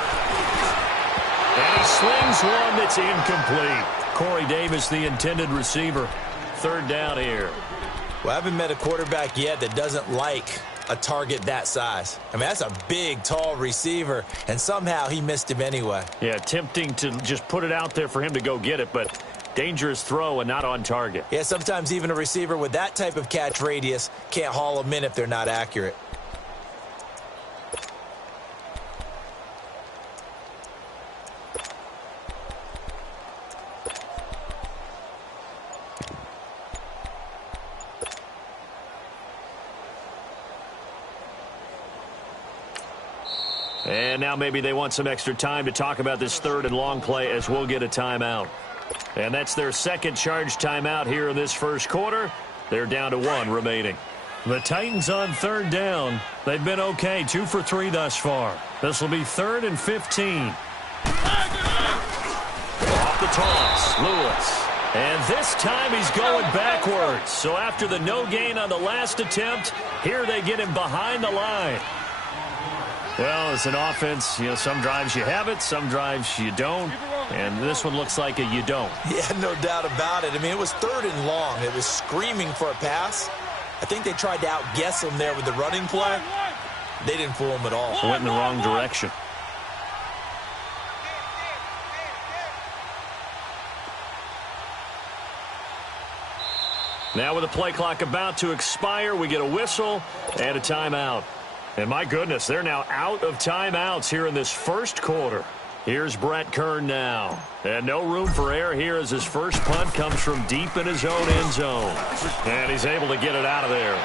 And he slings one that's incomplete. Corey Davis, the intended receiver. 3rd down here. Well, I haven't met a quarterback yet that doesn't like a target that size. I mean, that's a big, tall receiver, and somehow he missed him anyway. Yeah, tempting to just put it out there for him to go get it, but dangerous throw and not on target. Yeah, sometimes even a receiver with that type of catch radius can't haul them in if they're not accurate. And now maybe they want some extra time to talk about this 3rd and long play as we'll get a timeout. And that's their 2nd charge timeout here in this first quarter. They're down to 1 remaining. The Titans on third down. They've been okay, 2 for 3 thus far. This will be 3rd and 15. Off the toss, Lewis. And this time he's going backwards. So after the no gain on the last attempt, here they get him behind the line. Well, as an offense, some drives you have it, some drives you don't. And this one looks like a you don't. Yeah, no doubt about it. I mean, it was 3rd and long. It was screaming for a pass. I think they tried to outguess him there with the running play. They didn't fool him at all. Went in the wrong direction. Now with the play clock about to expire, we get a whistle and a timeout. And my goodness, they're now out of timeouts here in this first quarter. Here's Brett Kern now. And no room for error here as his first punt comes from deep in his own end zone. And he's able to get it out of there.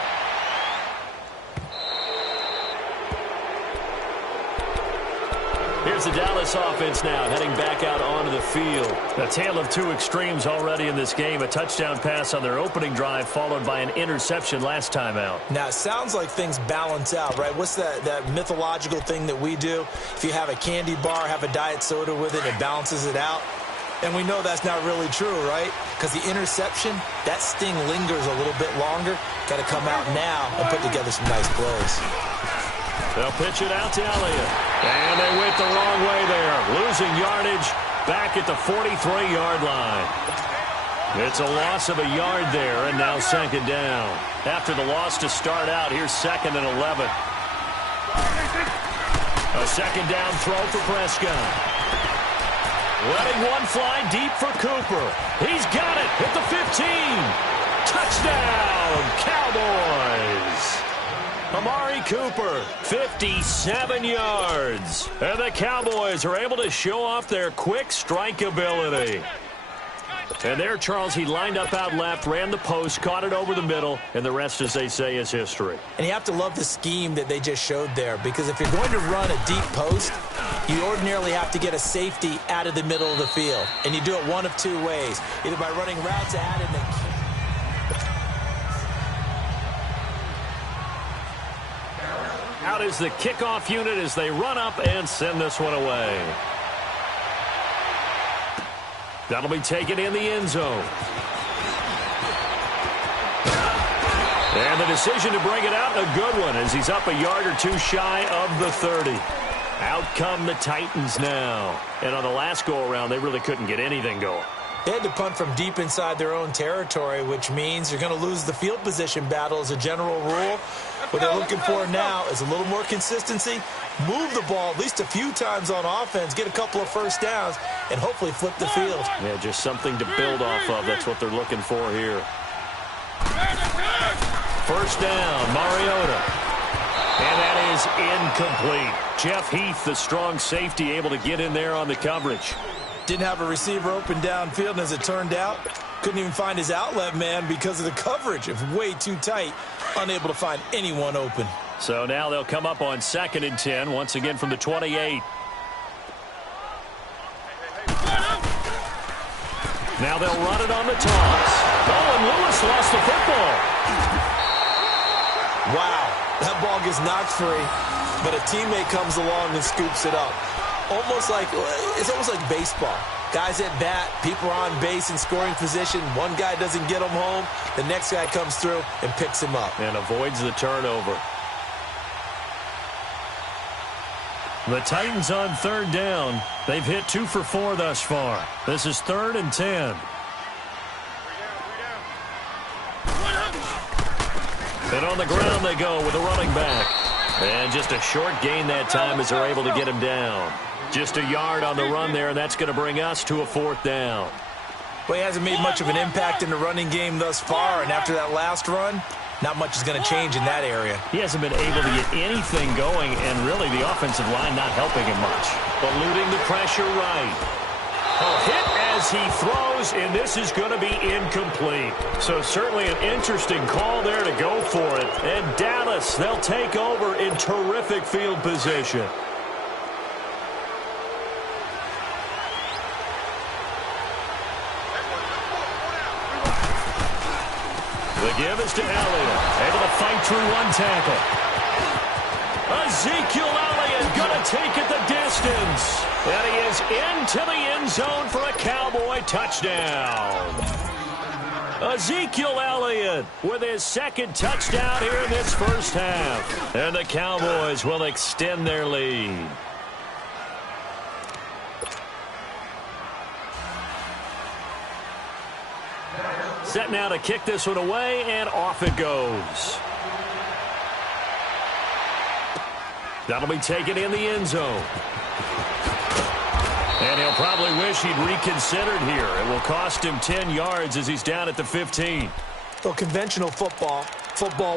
Here's the Dallas offense now, heading back out onto the field. A tale of two extremes already in this game. A touchdown pass on their opening drive, followed by an interception last time out. Now, it sounds like things balance out, right? What's that mythological thing that we do? If you have a candy bar, have a diet soda with it, it balances it out. And we know that's not really true, right? Because the interception, that sting lingers a little bit longer. Got to come out now and put together some nice plays. They'll pitch it out to Elliott. And they went the wrong way there. Losing yardage back at the 43-yard line. It's a loss of a yard there, and now second down. After the loss to start out, here's 2nd and 11. A second down throw for Prescott. Letting one fly deep for Cooper. He's got it at the 15. Touchdown, Cowboys. Amari Cooper, 57 yards. And the Cowboys are able to show off their quick strike ability. And there, Charles, he lined up out left, ran the post, caught it over the middle, and the rest, as they say, is history. And you have to love the scheme that they just showed there, because if you're going to run a deep post, you ordinarily have to get a safety out of the middle of the field. And you do it one of two ways, either by running routes out in the out is the kickoff unit as they run up and send this one away. That'll be taken in the end zone. And the decision to bring it out, a good one, as he's up a yard or two shy of the 30. Out come the Titans now. And on the last go-around, they really couldn't get anything going. They had to punt from deep inside their own territory, which means you're going to lose the field position battle as a general rule. What they're looking for now is a little more consistency, move the ball at least a few times on offense, get a couple of first downs, and hopefully flip the field. Yeah, just something to build off of. That's what they're looking for here. First down, Mariota. And that is incomplete. Jeff Heath, the strong safety, able to get in there on the coverage. Didn't have a receiver open downfield, and as it turned out, couldn't even find his outlet man because of the coverage. It was way too tight, unable to find anyone open. So now they'll come up on 2nd and 10, once again from the 28. Now they'll run it on the toss. Oh, and Lewis lost the football. Wow, that ball gets knocked free, but a teammate comes along and scoops it up. It's almost like baseball. Guys at bat, people are on base in scoring position. One guy doesn't get him home. The next guy comes through and picks him up. And avoids the turnover. The Titans on 3rd down. They've hit 2 for 4 thus far. This is 3rd and 10. And on the ground they go with a running back. And just a short gain that time as they're able to get him down. Just a yard on the run there, and that's going to bring us to a 4th down. Well, he hasn't made much of an impact in the running game thus far, and after that last run, not much is going to change in that area. He hasn't been able to get anything going, and really the offensive line not helping him much. Eluding the pressure right. A hit as he throws, and this is going to be incomplete. So certainly an interesting call there to go for it. And Dallas, they'll take over in terrific field position. The give is to Elliott. Able to fight through one tackle. Ezekiel Elliott going to take it the distance. And he is into the end zone for a Cowboy touchdown. Ezekiel Elliott with his second touchdown here in this first half. And the Cowboys will extend their lead. Set now to kick this one away, and off it goes. That'll be taken in the end zone. And he'll probably wish he'd reconsidered here. It will cost him 10 yards as he's down at the 15. So conventional football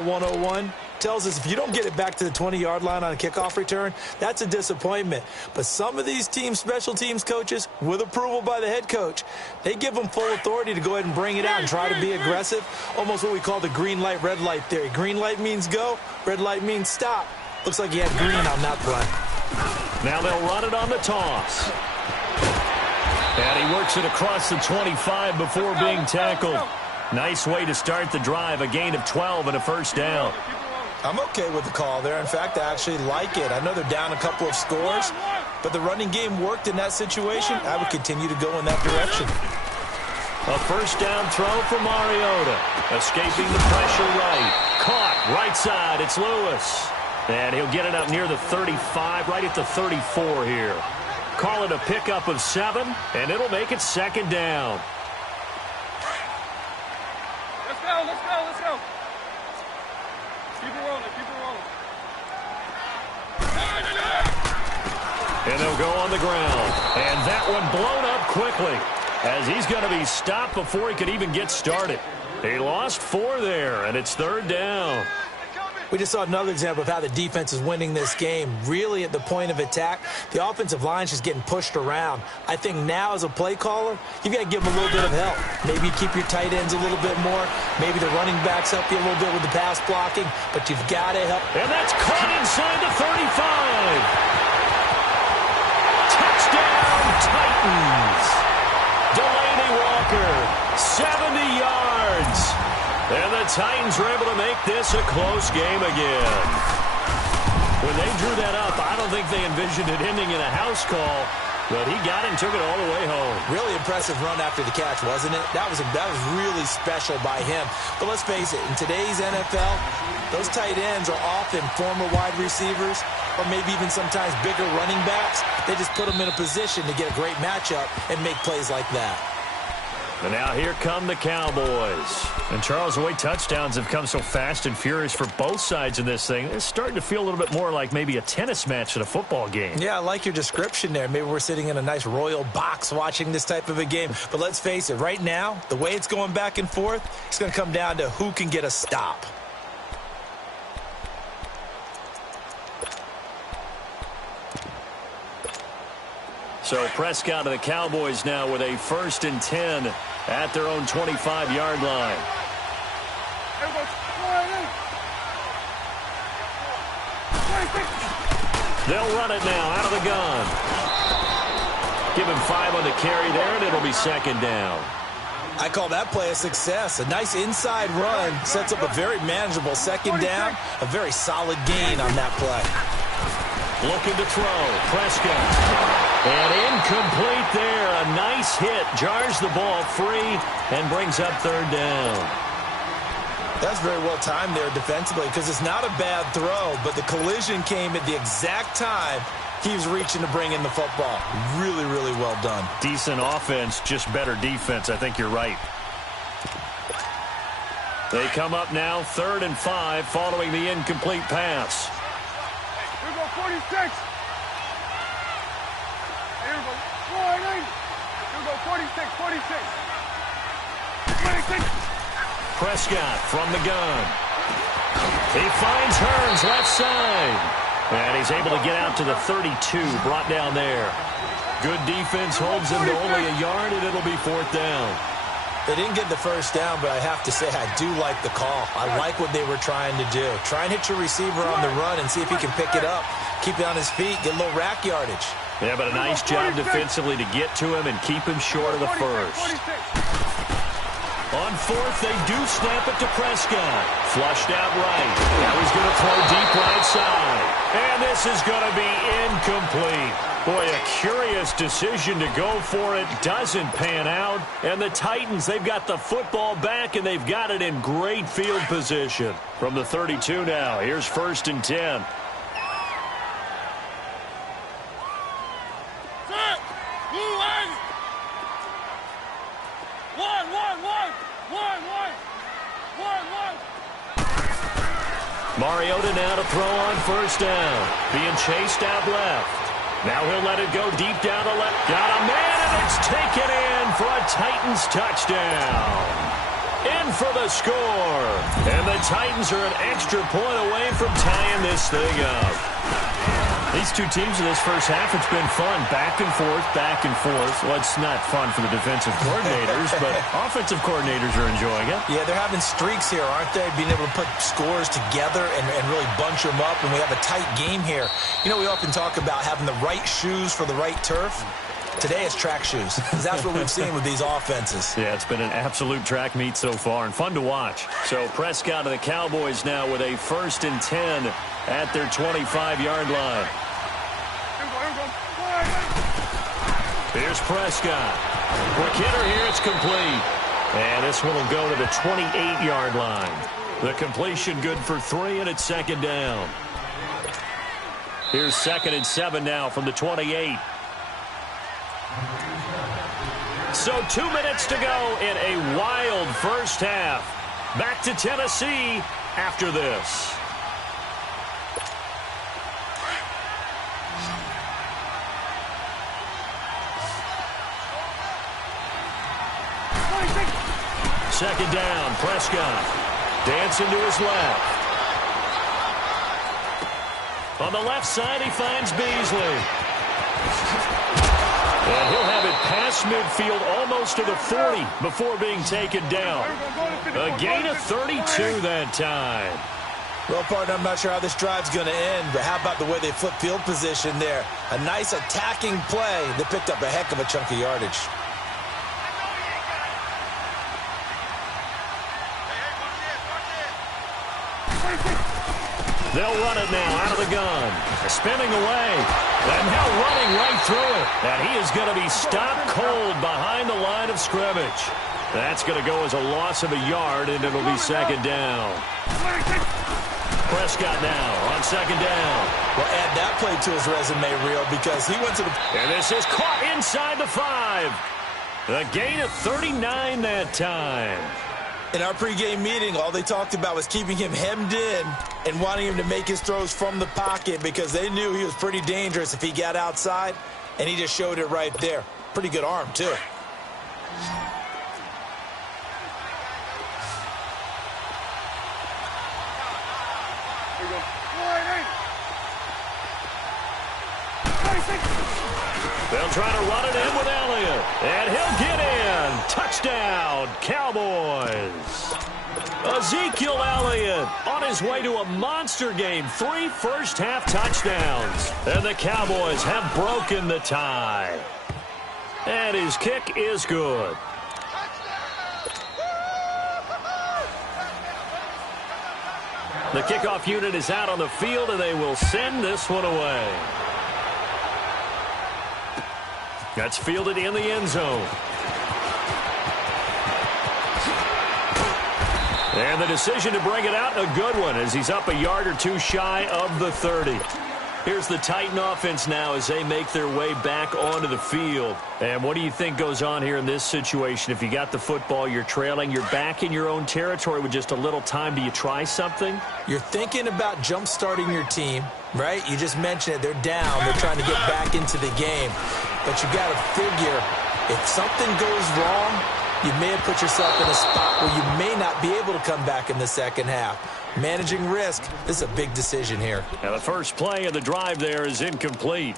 101, tells us if you don't get it back to the 20-yard line on a kickoff return, that's a disappointment. But some of these special teams coaches, with approval by the head coach, they give them full authority to go ahead and bring it out and try to be aggressive, almost what we call the green light, red light theory. Green light means go, red light means stop. Looks like he had green on that play. Now they'll run it on the toss. And he works it across the 25 before being tackled. Nice way to start the drive, a gain of 12 and a first down. I'm okay with the call there. In fact, I actually like it. I know they're down a couple of scores, but the running game worked in that situation. I would continue to go in that direction. A first down throw for Mariota. Escaping the pressure right. Caught right side. It's Lewis. And he'll get it up near the 35, right at the 34 here. Call it a pickup of 7, and it'll make it second down. Let's go, let's go, let's go. Keep it rolling, keep it rolling. And they'll go on the ground. And that one blown up quickly as he's going to be stopped before he could even get started. He lost 4 there, and it's third down. We just saw another example of how the defense is winning this game. Really at the point of attack, the offensive line's just getting pushed around. I think now as a play caller, you've got to give them a little bit of help. Maybe keep your tight ends a little bit more. Maybe the running backs help you a little bit with the pass blocking, but you've got to help. And that's caught inside the 35. Touchdown, Titans. Delaney Walker, 70 yards. And the Titans are able to make this a close game again. When they drew that up, I don't think they envisioned it ending in a house call, but he got it and took it all the way home. Really impressive run after the catch, wasn't it? That was really special by him. But let's face it, in today's NFL, those tight ends are often former wide receivers or maybe even sometimes bigger running backs. They just put them in a position to get a great matchup and make plays like that. And now here come the Cowboys. And Charles, the way touchdowns have come so fast and furious for both sides in this thing, it's starting to feel a little bit more like maybe a tennis match than a football game. Yeah, I like your description there. Maybe we're sitting in a nice royal box watching this type of a game. But let's face it, right now, the way it's going back and forth, it's going to come down to who can get a stop. So Prescott of the Cowboys now with a 1st and 10 at their own 25-yard line. They'll run it now out of the gun. Give him 5 on the carry there, and it'll be second down. I call that play a success. A nice inside run sets up a very manageable second down. A very solid gain on that play. Looking to throw. Prescott. And incomplete there. A nice hit. Jars the ball free and brings up third down. That's very well timed there defensively because it's not a bad throw, but the collision came at the exact time he was reaching to bring in the football. Really, really well done. Decent offense, just better defense. I think you're right. They come up now 3rd and 5 following the incomplete pass. Here we go, 46. Here we go, 49. Here we go, 46, 46. 26. Prescott from the gun. He finds Hearns left side. And he's able to get out to the 32, brought down there. Good defense holds him to only a yard, and it'll be 4th down. They didn't get the first down, but I have to say I do like the call. I like what they were trying to do. Try and hit your receiver on the run and see if he can pick it up. Keep it on his feet, get a little rack yardage. Yeah, but a nice job defensively to get to him and keep him short of the first. On fourth, they do snap it to Prescott. Flushed out right. Now he's going to throw deep right side. And this is going to be incomplete. Boy, a curious decision to go for it. Doesn't pan out. And the Titans, they've got the football back, and they've got it in great field position. From the 32 now, here's 1st and 10. Mariota now to throw on 1st down. Being chased out left. Now he'll let it go deep down the left. Got a man, and it's taken in for a Titans touchdown. In for the score. And the Titans are an extra point away from tying this thing up. These two teams in this first half, it's been fun. Back and forth, back and forth. Well, it's not fun for the defensive coordinators, but offensive coordinators are enjoying it. Yeah, they're having streaks here, aren't they? Being able to put scores together and really bunch them up, and we have a tight game here. You know, we often talk about having the right shoes for the right turf. Today it's track shoes. That's what we've seen with these offenses. Yeah, it's been an absolute track meet so far and fun to watch. So Prescott and the Cowboys now with a 1st and 10 at their 25-yard line. Here's Prescott. Quick hitter here, it's complete. And this one will go to the 28-yard line. The completion good for 3, and it's 2nd down. Here's 2nd and 7 now from the 28. So 2 minutes to go in a wild first half. Back to Tennessee after this. Second down, Prescott. Dancing to his left. On the left side, he finds Beasley. And he'll have it past midfield almost to the 40 before being taken down. A gain of 32 that time. Well, partner, I'm not sure how this drive's going to end, but how about the way they flip field position there? A nice attacking play that picked up a heck of a chunk of yardage. They'll run it now out of the gun. Spinning away. And now running right through it. And he is going to be stopped cold behind the line of scrimmage. That's going to go as a loss of a yard, and it'll be 2nd down. Prescott now on 2nd down. Well, add that play to his resume reel because he went to the... And this is caught inside the 5. The gain of 39 that time. In our pregame meeting, all they talked about was keeping him hemmed in and wanting him to make his throws from the pocket because they knew he was pretty dangerous if he got outside, and he just showed it right there. Pretty good arm, too. They'll try to run it in with Elliott. And he'll get in. Touchdown, Cowboys. Ezekiel Elliott on his way to a monster game. 3 first-half touchdowns. And the Cowboys have broken the tie. And his kick is good. The kickoff unit is out on the field, and they will send this one away. That's fielded in the end zone. And the decision to bring it out, a good one, as he's up a yard or two shy of the 30. Here's the Titan offense now as they make their way back onto the field. And what do you think goes on here in this situation? If you got the football, you're trailing, you're back in your own territory with just a little time. Do you try something? You're thinking about jump-starting your team, right? You just mentioned it. They're down. They're trying to get back into the game. But you got to figure, if something goes wrong, you may have put yourself in a spot where you may not be able to come back in the second half. Managing risk, this is a big decision here. Now the first play of the drive there is incomplete.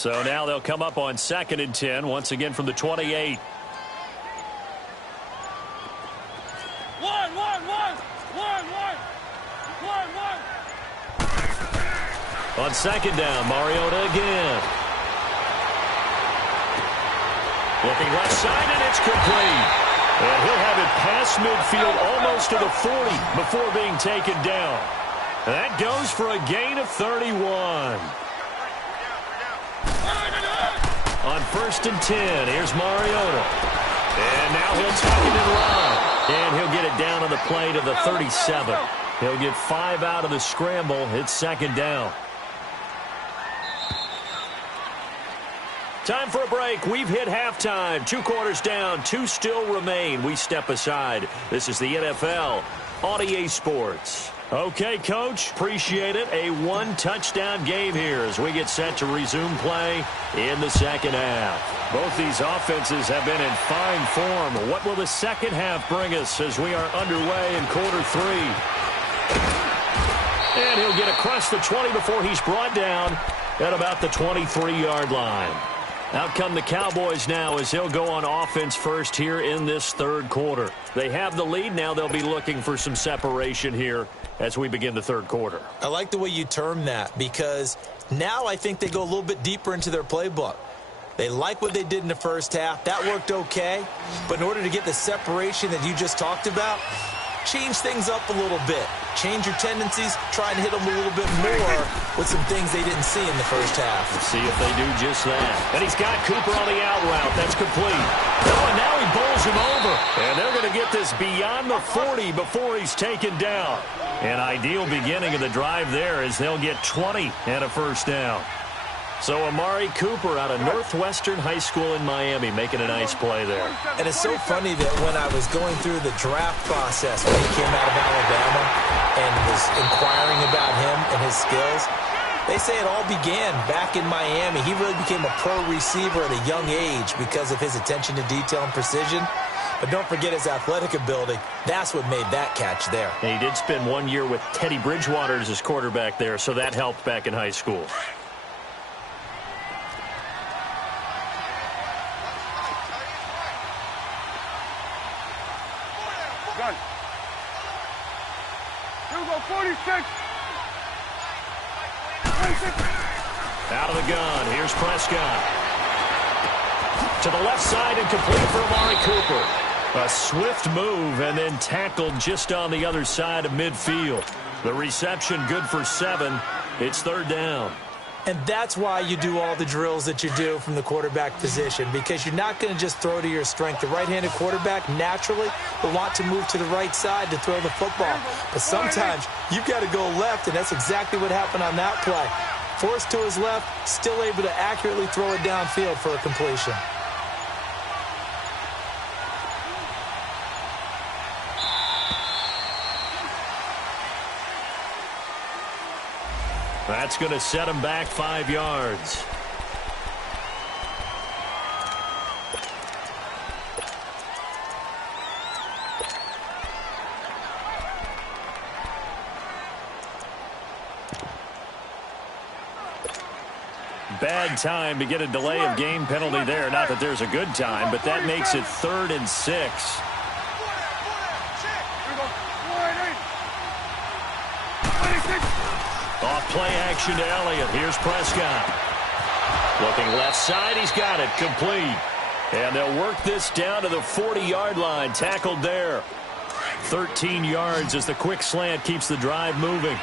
So now they'll come up on 2nd and 10, once again from the 28. On 2nd down, Mariota again. Looking left side, and it's complete. And he'll have it past midfield almost to the 40 before being taken down. That goes for a gain of 31. On 1st and 10, here's Mariota. And now he'll tuck it and run. And he'll get it down on the play to the 37. He'll get 5 out of the scramble. It's 2nd down. Time for a break. We've hit halftime. 2 quarters down. 2 still remain. We step aside. This is the NFL on EA Sports. Okay, Coach. Appreciate it. A 1-touchdown game here as we get set to resume play in the second half. Both these offenses have been in fine form. What will the second half bring us as we are underway in quarter 3? And he'll get across the 20 before he's brought down at about the 23-yard line. Out come the Cowboys now as they'll go on offense first here in this 3rd quarter. They have the lead. Now they'll be looking for some separation here as we begin the 3rd quarter. I like the way you term that because now I think they go a little bit deeper into their playbook. They like what they did in the first half. That worked okay. But in order to get the separation that you just talked about, change things up a little bit. Change your tendencies. Try and hit them a little bit more with some things they didn't see in the first half. Let's see if they do just that. And he's got Cooper on the out route. That's complete. Oh, and now he bowls him over. And they're going to get this beyond the 40 before he's taken down. An ideal beginning of the drive there as they'll get 20 and a first down. So Amari Cooper out of Northwestern High School in Miami making a nice play there. And it's so funny that when I was going through the draft process when he came out of Alabama and was inquiring about him and his skills, they say it all began back in Miami. He really became a pro receiver at a young age because of his attention to detail and precision. But don't forget his athletic ability. That's what made that catch there. And he did spend 1 year with Teddy Bridgewater as his quarterback there, so that helped back in high school. Gun. Here we go, 46. Out of the gun. Here's Prescott. To the left side and complete for Amari Cooper. A swift move and then tackled just on the other side of midfield. The reception good for 7. It's 3rd down. And that's why you do all the drills that you do from the quarterback position, because you're not going to just throw to your strength. The right-handed quarterback naturally will want to move to the right side to throw the football. But sometimes you've got to go left, and that's exactly what happened on that play. Forced to his left, still able to accurately throw it downfield for a completion. That's going to set him back 5 yards. Bad time to get a delay of game penalty there. Not that there's a good time, but that makes it 3rd and 6. Off play action to Elliott. Here's Prescott. Looking left side. He's got it. Complete. And they'll work this down to the 40-yard line. Tackled there. 13 yards as the quick slant keeps the drive moving.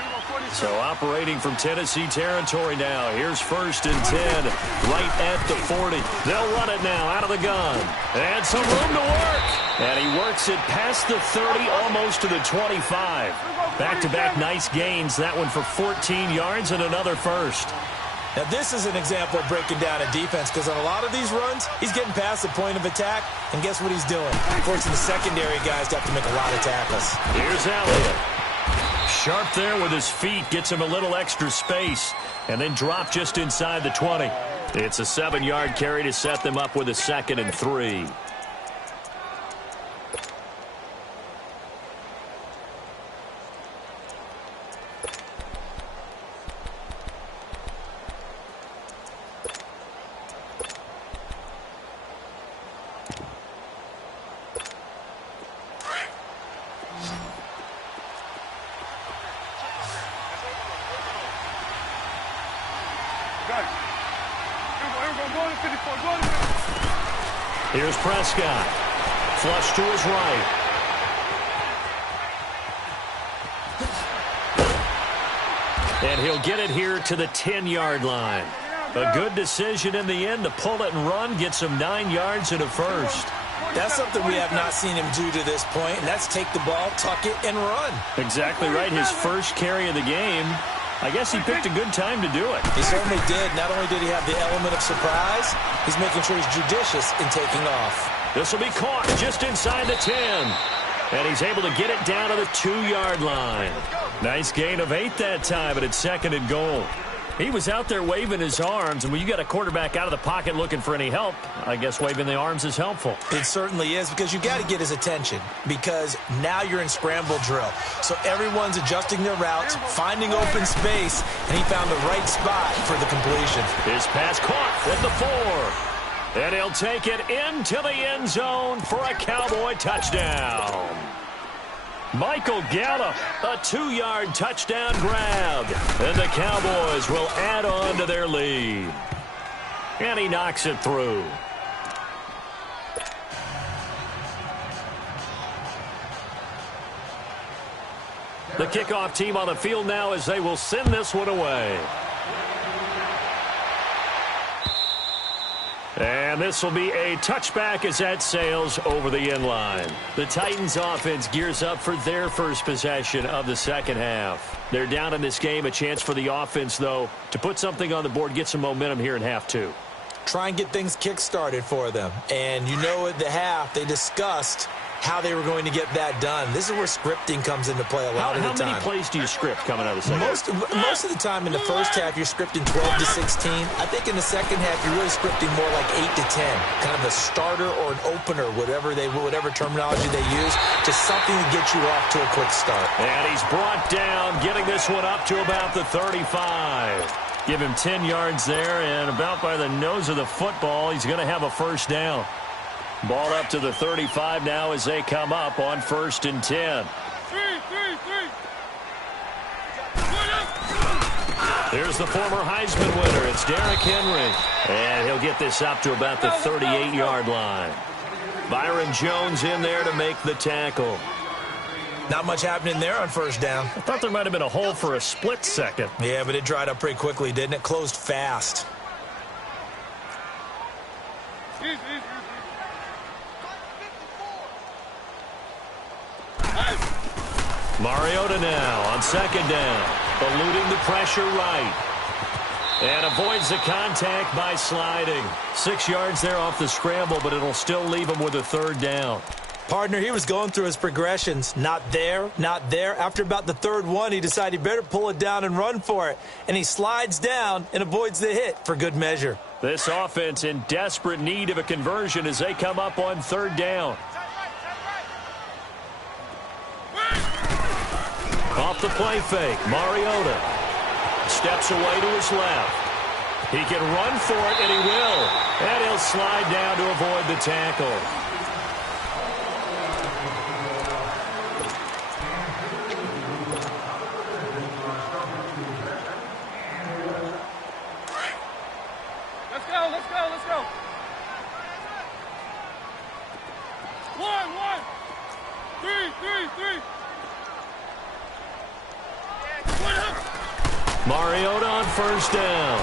So operating from Tennessee territory now. Here's 1st and 10. Right at the 40. They'll run it now out of the gun. And some room to work. And he works it past the 30, almost to the 25. Back-to-back nice gains. That one for 14 yards and another first. Now, this is an example of breaking down a defense because on a lot of these runs, he's getting past the point of attack, and guess what he's doing? Forcing the secondary guys to have to make a lot of tackles. Here's Elliott. Sharp there with his feet, gets him a little extra space, and then drop just inside the 20. It's a 7-yard carry to set them up with a 2nd and 3. Go to 54. Go to 54. Here's Prescott. Flush to his right. And he'll get it here to the 10-yard line. A good decision in the end to pull it and run, get some 9 yards and a first. That's something we have not seen him do to this point, and that's take the ball, tuck it, and run. Exactly right. His first carry of the game. I guess he picked a good time to do it. He certainly did. Not only did he have the element of surprise, he's making sure he's judicious in taking off. This will be caught just inside the 10. And he's able to get it down to the 2-yard line. Nice gain of 8 that time, but it's 2nd and goal. He was out there waving his arms, and when you got a quarterback out of the pocket looking for any help, I guess waving the arms is helpful. It certainly is, because you got to get his attention, because now you're in scramble drill. So everyone's adjusting their routes, finding open space, and he found the right spot for the completion. His pass caught at the 4. And he'll take it into the end zone for a Cowboy touchdown. Michael Gallup, a 2-yard touchdown grab. And the Cowboys will add on to their lead. And he knocks it through. The kickoff team on the field now as they will send this one away. And this will be a touchback as that sails over the end line. The Titans offense gears up for their first possession of the second half. They're down in this game. A chance for the offense, though, to put something on the board, get some momentum here in half 2. Try and get things kick-started for them. And you know at the half, they discussed how they were going to get that done. This is where scripting comes into play a lot of the time. How many plays do you script coming out of the second half? Most of the time in the first half, you're scripting 12 to 16. I think in the second half, you're really scripting more like 8 to 10. Kind of a starter or an opener, whatever terminology they use, just something to get you off to a quick start. And he's brought down, getting this one up to about the 35. Give him 10 yards there, and about by the nose of the football, he's going to have a first down. Ball up to the 35 now as they come up on 1st and 10. Here's the former Heisman winner. It's Derrick Henry. And he'll get this up to about the 38-yard line. Byron Jones in there to make the tackle. Not much happening there on first down. I thought there might have been a hole for a split second. Yeah, but it dried up pretty quickly, didn't it? Closed fast. Mariota now on 2nd down, eluding the pressure right. And avoids the contact by sliding. 6 yards there off the scramble, but it'll still leave him with a 3rd down. Partner, he was going through his progressions. Not there, not there. After about the 3rd one, he decided he better pull it down and run for it. And he slides down and avoids the hit for good measure. This offense in desperate need of a conversion as they come up on 3rd down. Off the play fake, Mariota steps away to his left. He can run for it, and he will. And he'll slide down to avoid the tackle. Let's go. 1, 3. Mariota on 1st down.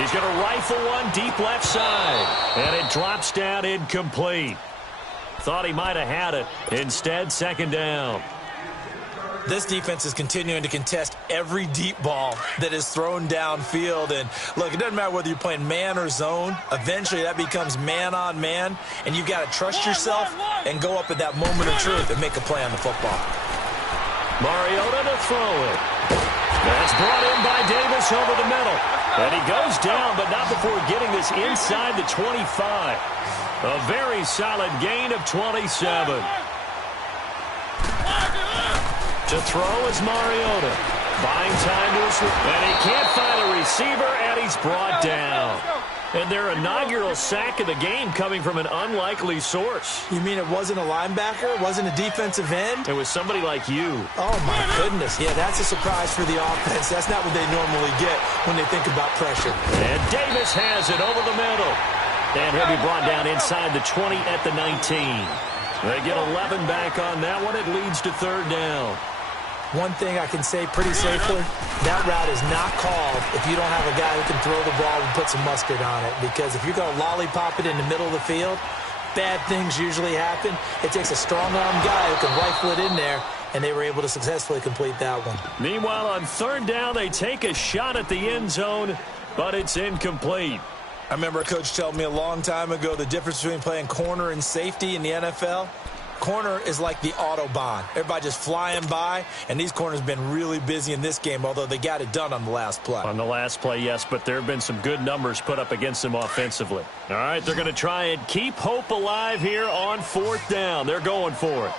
He's going to rifle one deep left side. And it drops down incomplete. Thought he might have had it. Instead, 2nd down. This defense is continuing to contest every deep ball that is thrown downfield. And, look, it doesn't matter whether you're playing man or zone. Eventually, that becomes man-on-man. And you've got to trust yourself and go up at that moment of truth and make a play on the football. Mariota to throw it. That's brought in by Davis over the middle. And he goes down, but not before getting this inside the 25. A very solid gain of 27. To throw is Mariota. Buying time to his... And he can't find a receiver, and he's brought down. And their inaugural sack of the game coming from an unlikely source. You mean it wasn't a linebacker? It wasn't a defensive end? It was somebody like you. Oh, my goodness. Yeah, that's a surprise for the offense. That's not what they normally get when they think about pressure. And Davis has it over the middle. And he'll be brought down inside the 20 at the 19. They get 11 back on that one. It leads to third down. One thing I can say pretty safely, that route is not called if you don't have a guy who can throw the ball and put some mustard on it. Because if you're going to lollipop it in the middle of the field, bad things usually happen. It takes a strong-arm guy who can rifle it in there, and they were able to successfully complete that one. Meanwhile, on third down, they take a shot at the end zone, but it's incomplete. I remember a coach telling me a long time ago the difference between playing corner and safety in the NFL. Corner is like the Autobahn. Everybody just flying by, and these corners have been really busy in this game, although they got it done on the last play. On the last play, yes, but there have been some good numbers put up against them offensively. All right, they're going to try and keep hope alive here on fourth down. They're going for it.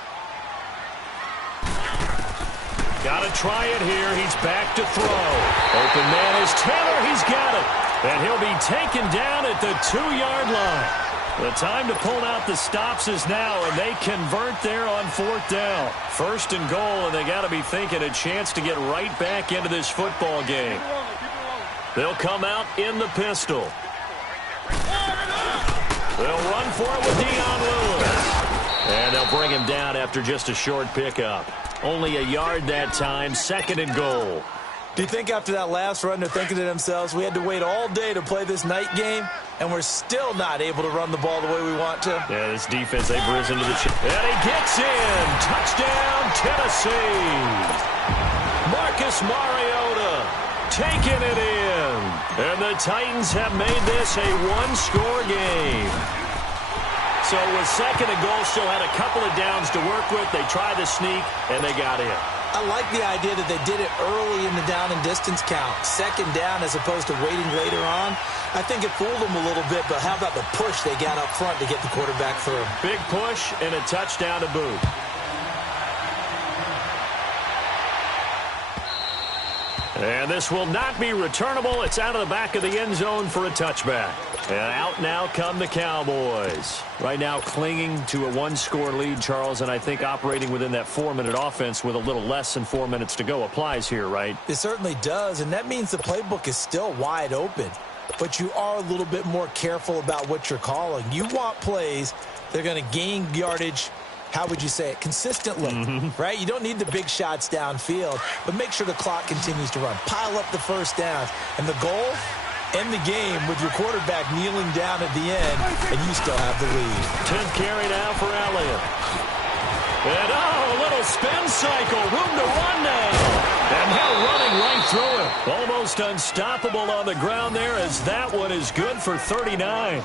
Got to try it here. He's back to throw. Open man is Taylor. He's got it. And he'll be taken down at the 2-yard line. The time to pull out the stops is now, and they convert there on fourth down. First and goal, and they got to be thinking a chance to get right back into this football game. They'll come out in the pistol. They'll run for it with Dion Lewis. And they'll bring him down after just a short pickup. Only a yard that time, second and goal. Do you think after that last run they're thinking to themselves, we had to wait all day to play this night game, and we're still not able to run the ball the way we want to? Yeah, this defense, they've risen to the challenge. And he gets in. Touchdown, Tennessee. Marcus Mariota taking it in. And the Titans have made this a one-score game. So with second and goal, still had a couple of downs to work with. They tried to sneak, and they got in. I like the idea that they did it early in the down and distance count, second down as opposed to waiting later on. I think it fooled them a little bit, but how about the push they got up front to get the quarterback through? Big push and a touchdown to boot. And this will not be returnable. It's out of the back of the end zone for a touchback. And out now come the Cowboys. Right now clinging to a one-score lead, Charles, and I think operating within that 4-minute offense with a little less than 4 minutes to go applies here, right? It certainly does, and that means the playbook is still wide open. But you are a little bit more careful about what you're calling. You want plays that are going to gain yardage, how would you say it, consistently, right? You don't need the big shots downfield, but make sure the clock continues to run. Pile up the first downs. And the goal, end the game with your quarterback kneeling down at the end, and you still have the lead. 10th carry now for Elliott. And, a little spin cycle. Room to run now. And now running right through it. Almost unstoppable on the ground there as that one is good for 39.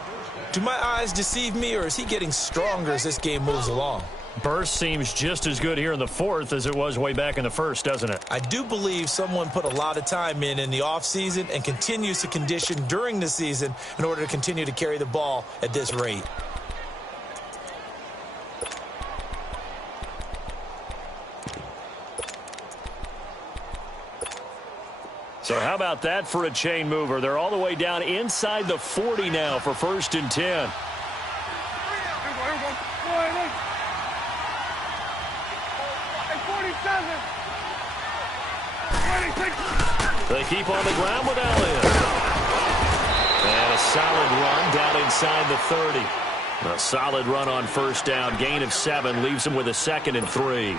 Do my eyes deceive me, or is he getting stronger as this game moves along? Burst seems just as good here in the fourth as it was way back in the first, doesn't it? I do believe someone put a lot of time in the offseason and continues to condition during the season in order to continue to carry the ball at this rate. So how about that for a chain mover? They're all the way down inside the 40 now for first and 10. They keep on the ground with Elliott. And a solid run down inside the 30. A solid run on first down. Gain of 7 leaves them with a second and 3.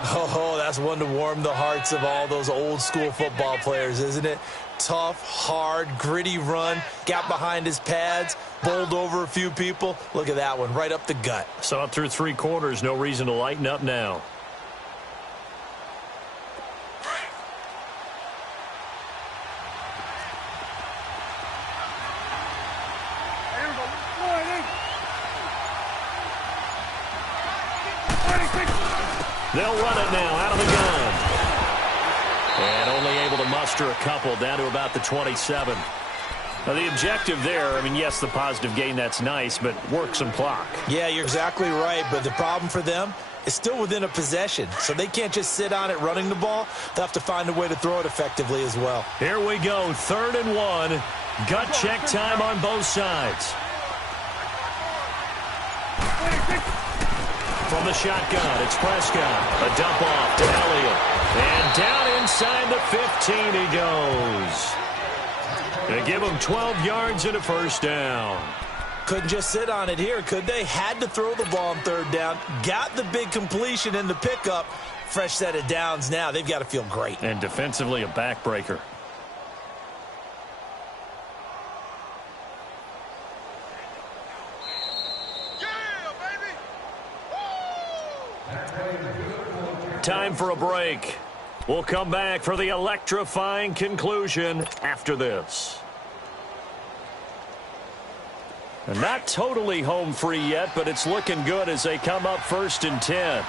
Oh, that's one to warm the hearts of all those old school football players, isn't it? Tough, hard, gritty run. Got behind his pads, bowled over a few people. Look at that one, right up the gut. Saw it through 3 quarters. No reason to lighten up now. They'll run it now out of the gun. And only able to muster a couple down to about the 27. Now the objective there, I mean, yes, the positive gain, that's nice, but work some clock. Yeah, you're exactly right, but the problem for them is still within a possession, so they can't just sit on it running the ball. They'll have to find a way to throw it effectively as well. Here we go, 3rd and 1. Gut check time on both sides. From the shotgun, it's Prescott. A dump off to Elliott. And down inside the 15 he goes. They give him 12 yards and a first down. Couldn't just sit on it here, could they? Had to throw the ball on third down. Got the big completion in the pickup. Fresh set of downs now. They've got to feel great. And defensively, a backbreaker. Time for a break. We'll come back for the electrifying conclusion after this. And not totally home free yet, but it's looking good as they come up 1st and 10.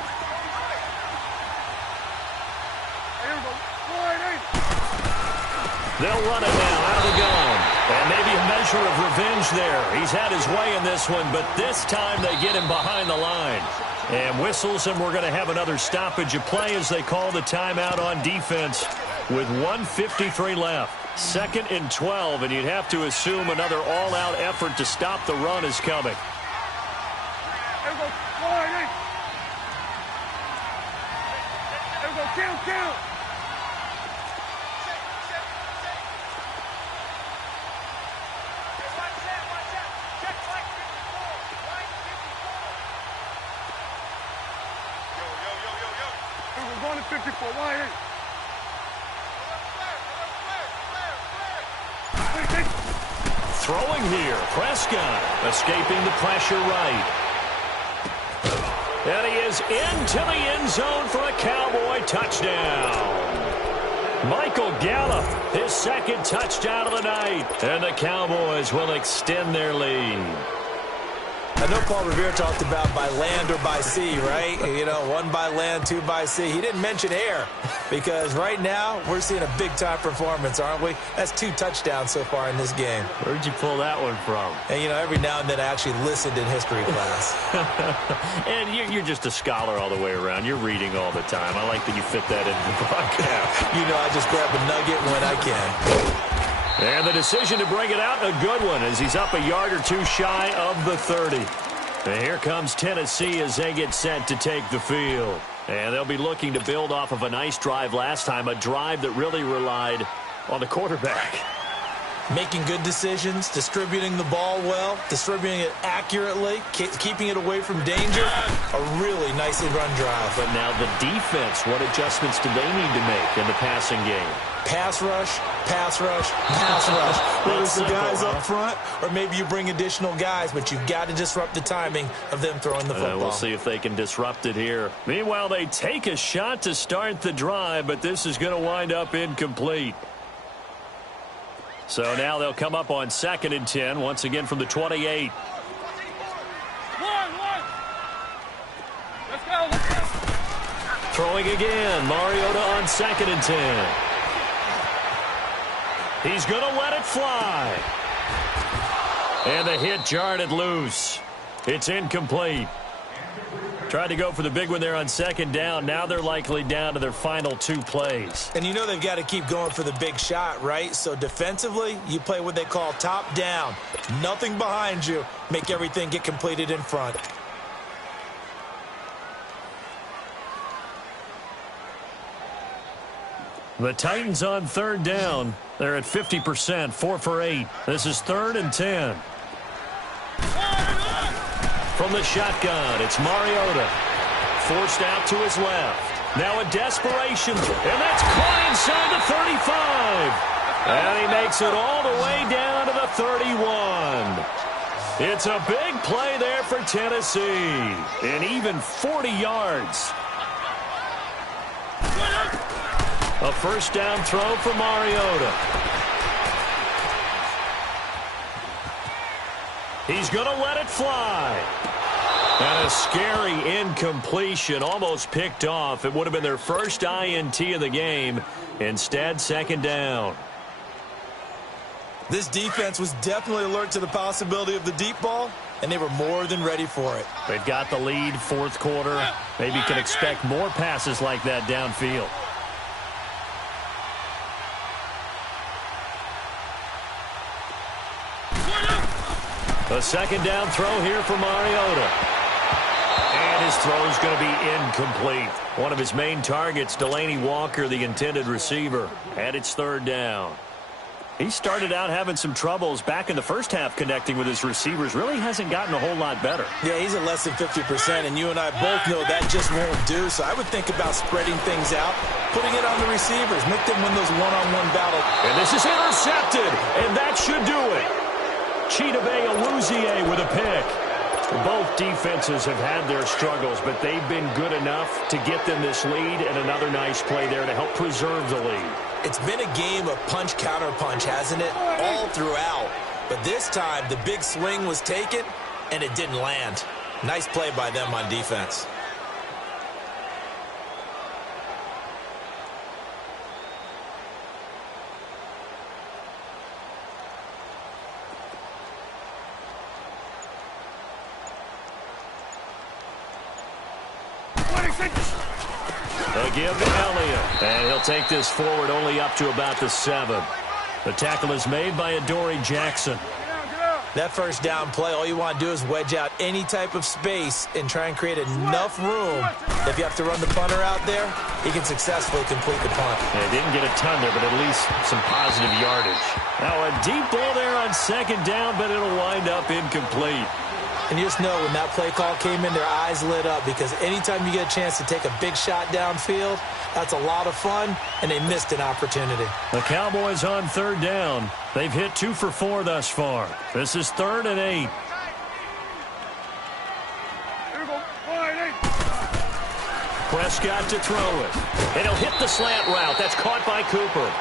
They'll run it now out of the gun. And maybe a measure of revenge there. He's had his way in this one, but this time they get him behind the line. And whistles, and we're going to have another stoppage of play as they call the timeout on defense with 1:53 left. 2nd and 12, and you'd have to assume another all-out effort to stop the run is coming. Kill. We're going to 54. Why? Throwing here, Prescott escaping the pressure right. And he is into the end zone for a Cowboy touchdown. Michael Gallup, his 2nd touchdown of the night. And the Cowboys will extend their lead. I know Paul Revere talked about by land or by sea, right? You know, 1 by land, 2 by sea. He didn't mention air because right now we're seeing a big-time performance, aren't we? That's 2 touchdowns so far in this game. Where'd you pull that one from? And, you know, every now and then I actually listened in history class. And you're just a scholar all the way around. You're reading all the time. I like that you fit that into the broadcast. You know, I just grab a nugget when I can. And the decision to bring it out, a good one, as he's up a yard or 2 shy of the 30. And here comes Tennessee as they get set to take the field. And they'll be looking to build off of a nice drive last time, a drive that really relied on the quarterback. Making good decisions, distributing the ball well, distributing it accurately, keeping it away from danger. A really nicely run drive. But now the defense, what adjustments do they need to make in the passing game? Pass rush, pass rush, pass rush. Whether it's the guys up front or maybe you bring additional guys, but you've got to disrupt the timing of them throwing the football. We'll see if they can disrupt it here. Meanwhile, they take a shot to start the drive, but this is going to wind up incomplete. So now they'll come up on 2nd and 10, once again from the 28. Let's go. Throwing again, Mariota on 2nd and 10. He's going to let it fly. And the hit jarred it loose. It's incomplete. Tried to go for the big one there on 2nd down. Now they're likely down to their final 2 plays. And you know they've got to keep going for the big shot, right? So defensively, you play what they call top down. Nothing behind you. Make everything get completed in front. The Titans on 3rd down. They're at 50%, 4 for 8. This is 3rd and 10. From the shotgun, it's Mariota. Forced out to his left. Now a desperation, and that's caught inside the 35. And he makes it all the way down to the 31. It's a big play there for Tennessee. And even 40 yards. A first down throw for Mariota. He's going to let it fly. And a scary incompletion, almost picked off. It would have been their first INT of the game. Instead, 2nd down. This defense was definitely alert to the possibility of the deep ball, and they were more than ready for it. They've got the lead, 4th quarter. Maybe can expect more passes like that downfield. A second down throw here for Mariota. And his throw's going to be incomplete. One of his main targets, Delaney Walker, the intended receiver. And it's third down. He started out having some troubles back in the first half connecting with his receivers. Really hasn't gotten a whole lot better. Yeah, he's at less than 50%, and you and I both know that just won't do. So I would think about spreading things out, putting it on the receivers, make them win those one-on-one battles. And this is intercepted, and that should do it. Chidobe Awuzie with a pick. Both defenses have had their struggles, but they've been good enough to get them this lead, and another nice play there to help preserve the lead. It's been a game of punch-counter-punch, hasn't it? All throughout. But this time, the big swing was taken, and it didn't land. Nice play by them on defense. They'll give to Elliott, and he'll take this forward only up to about the 7. The tackle is made by Adoree Jackson. That first down play, all you want to do is wedge out any type of space and try and create enough room. If you have to run the punter out there, he can successfully complete the punt. Yeah, didn't get a ton there, but at least some positive yardage. Now a deep ball there on second down, but it'll wind up incomplete. And you just know when that play call came in, their eyes lit up, because anytime you get a chance to take a big shot downfield, that's a lot of fun, and they missed an opportunity. The Cowboys on third down. They've hit 2 for 4 thus far. This is 3rd and 8. Prescott to throw it. And he'll hit the slant route. That's caught by Cooper.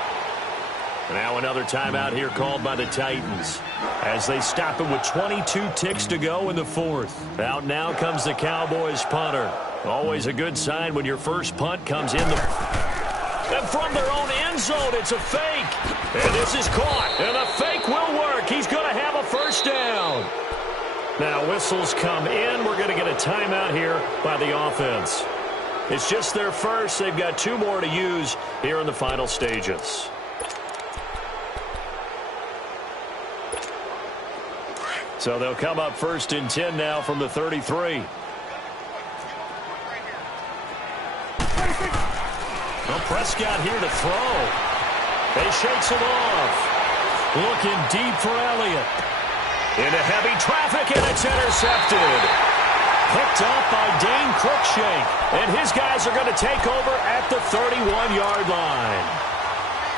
Now another timeout here called by the Titans as they stop him with 22 ticks to go in the 4th. Out now comes the Cowboys punter. Always a good sign when your first punt comes in. And from their own end zone, it's a fake. And this is caught. And the fake will work. He's going to have a first down. Now whistles come in. We're going to get a timeout here by the offense. It's just their first. They've got 2 more to use here in the final stages. So they'll come up 1st and 10 now from the 33. Well, Prescott here to throw. They shakes it off. Looking deep for Elliott. Into heavy traffic, and it's intercepted. Picked up by Dane Cruikshank. And his guys are going to take over at the 31-yard line.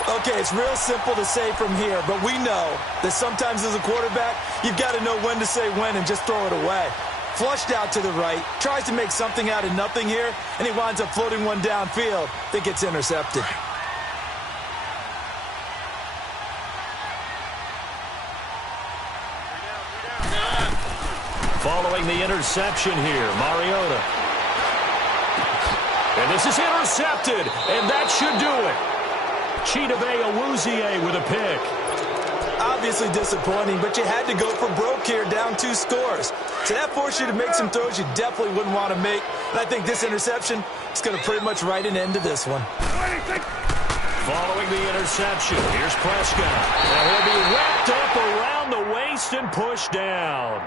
Okay, it's real simple to say from here, but we know that sometimes as a quarterback, you've got to know when to say when and just throw it away. Flushed out to the right, tries to make something out of nothing here, and he winds up floating one downfield that gets intercepted. Following the interception here, Mariota. And this is intercepted, and that should do it. Chidobe Awuzie with a pick. Obviously disappointing, but you had to go for broke here, down 2 scores. So that forced you to make some throws you definitely wouldn't want to make. And I think this interception is going to pretty much write an end to this one. Following the interception, here's Prescott. And he'll be wrapped up around the waist and pushed down.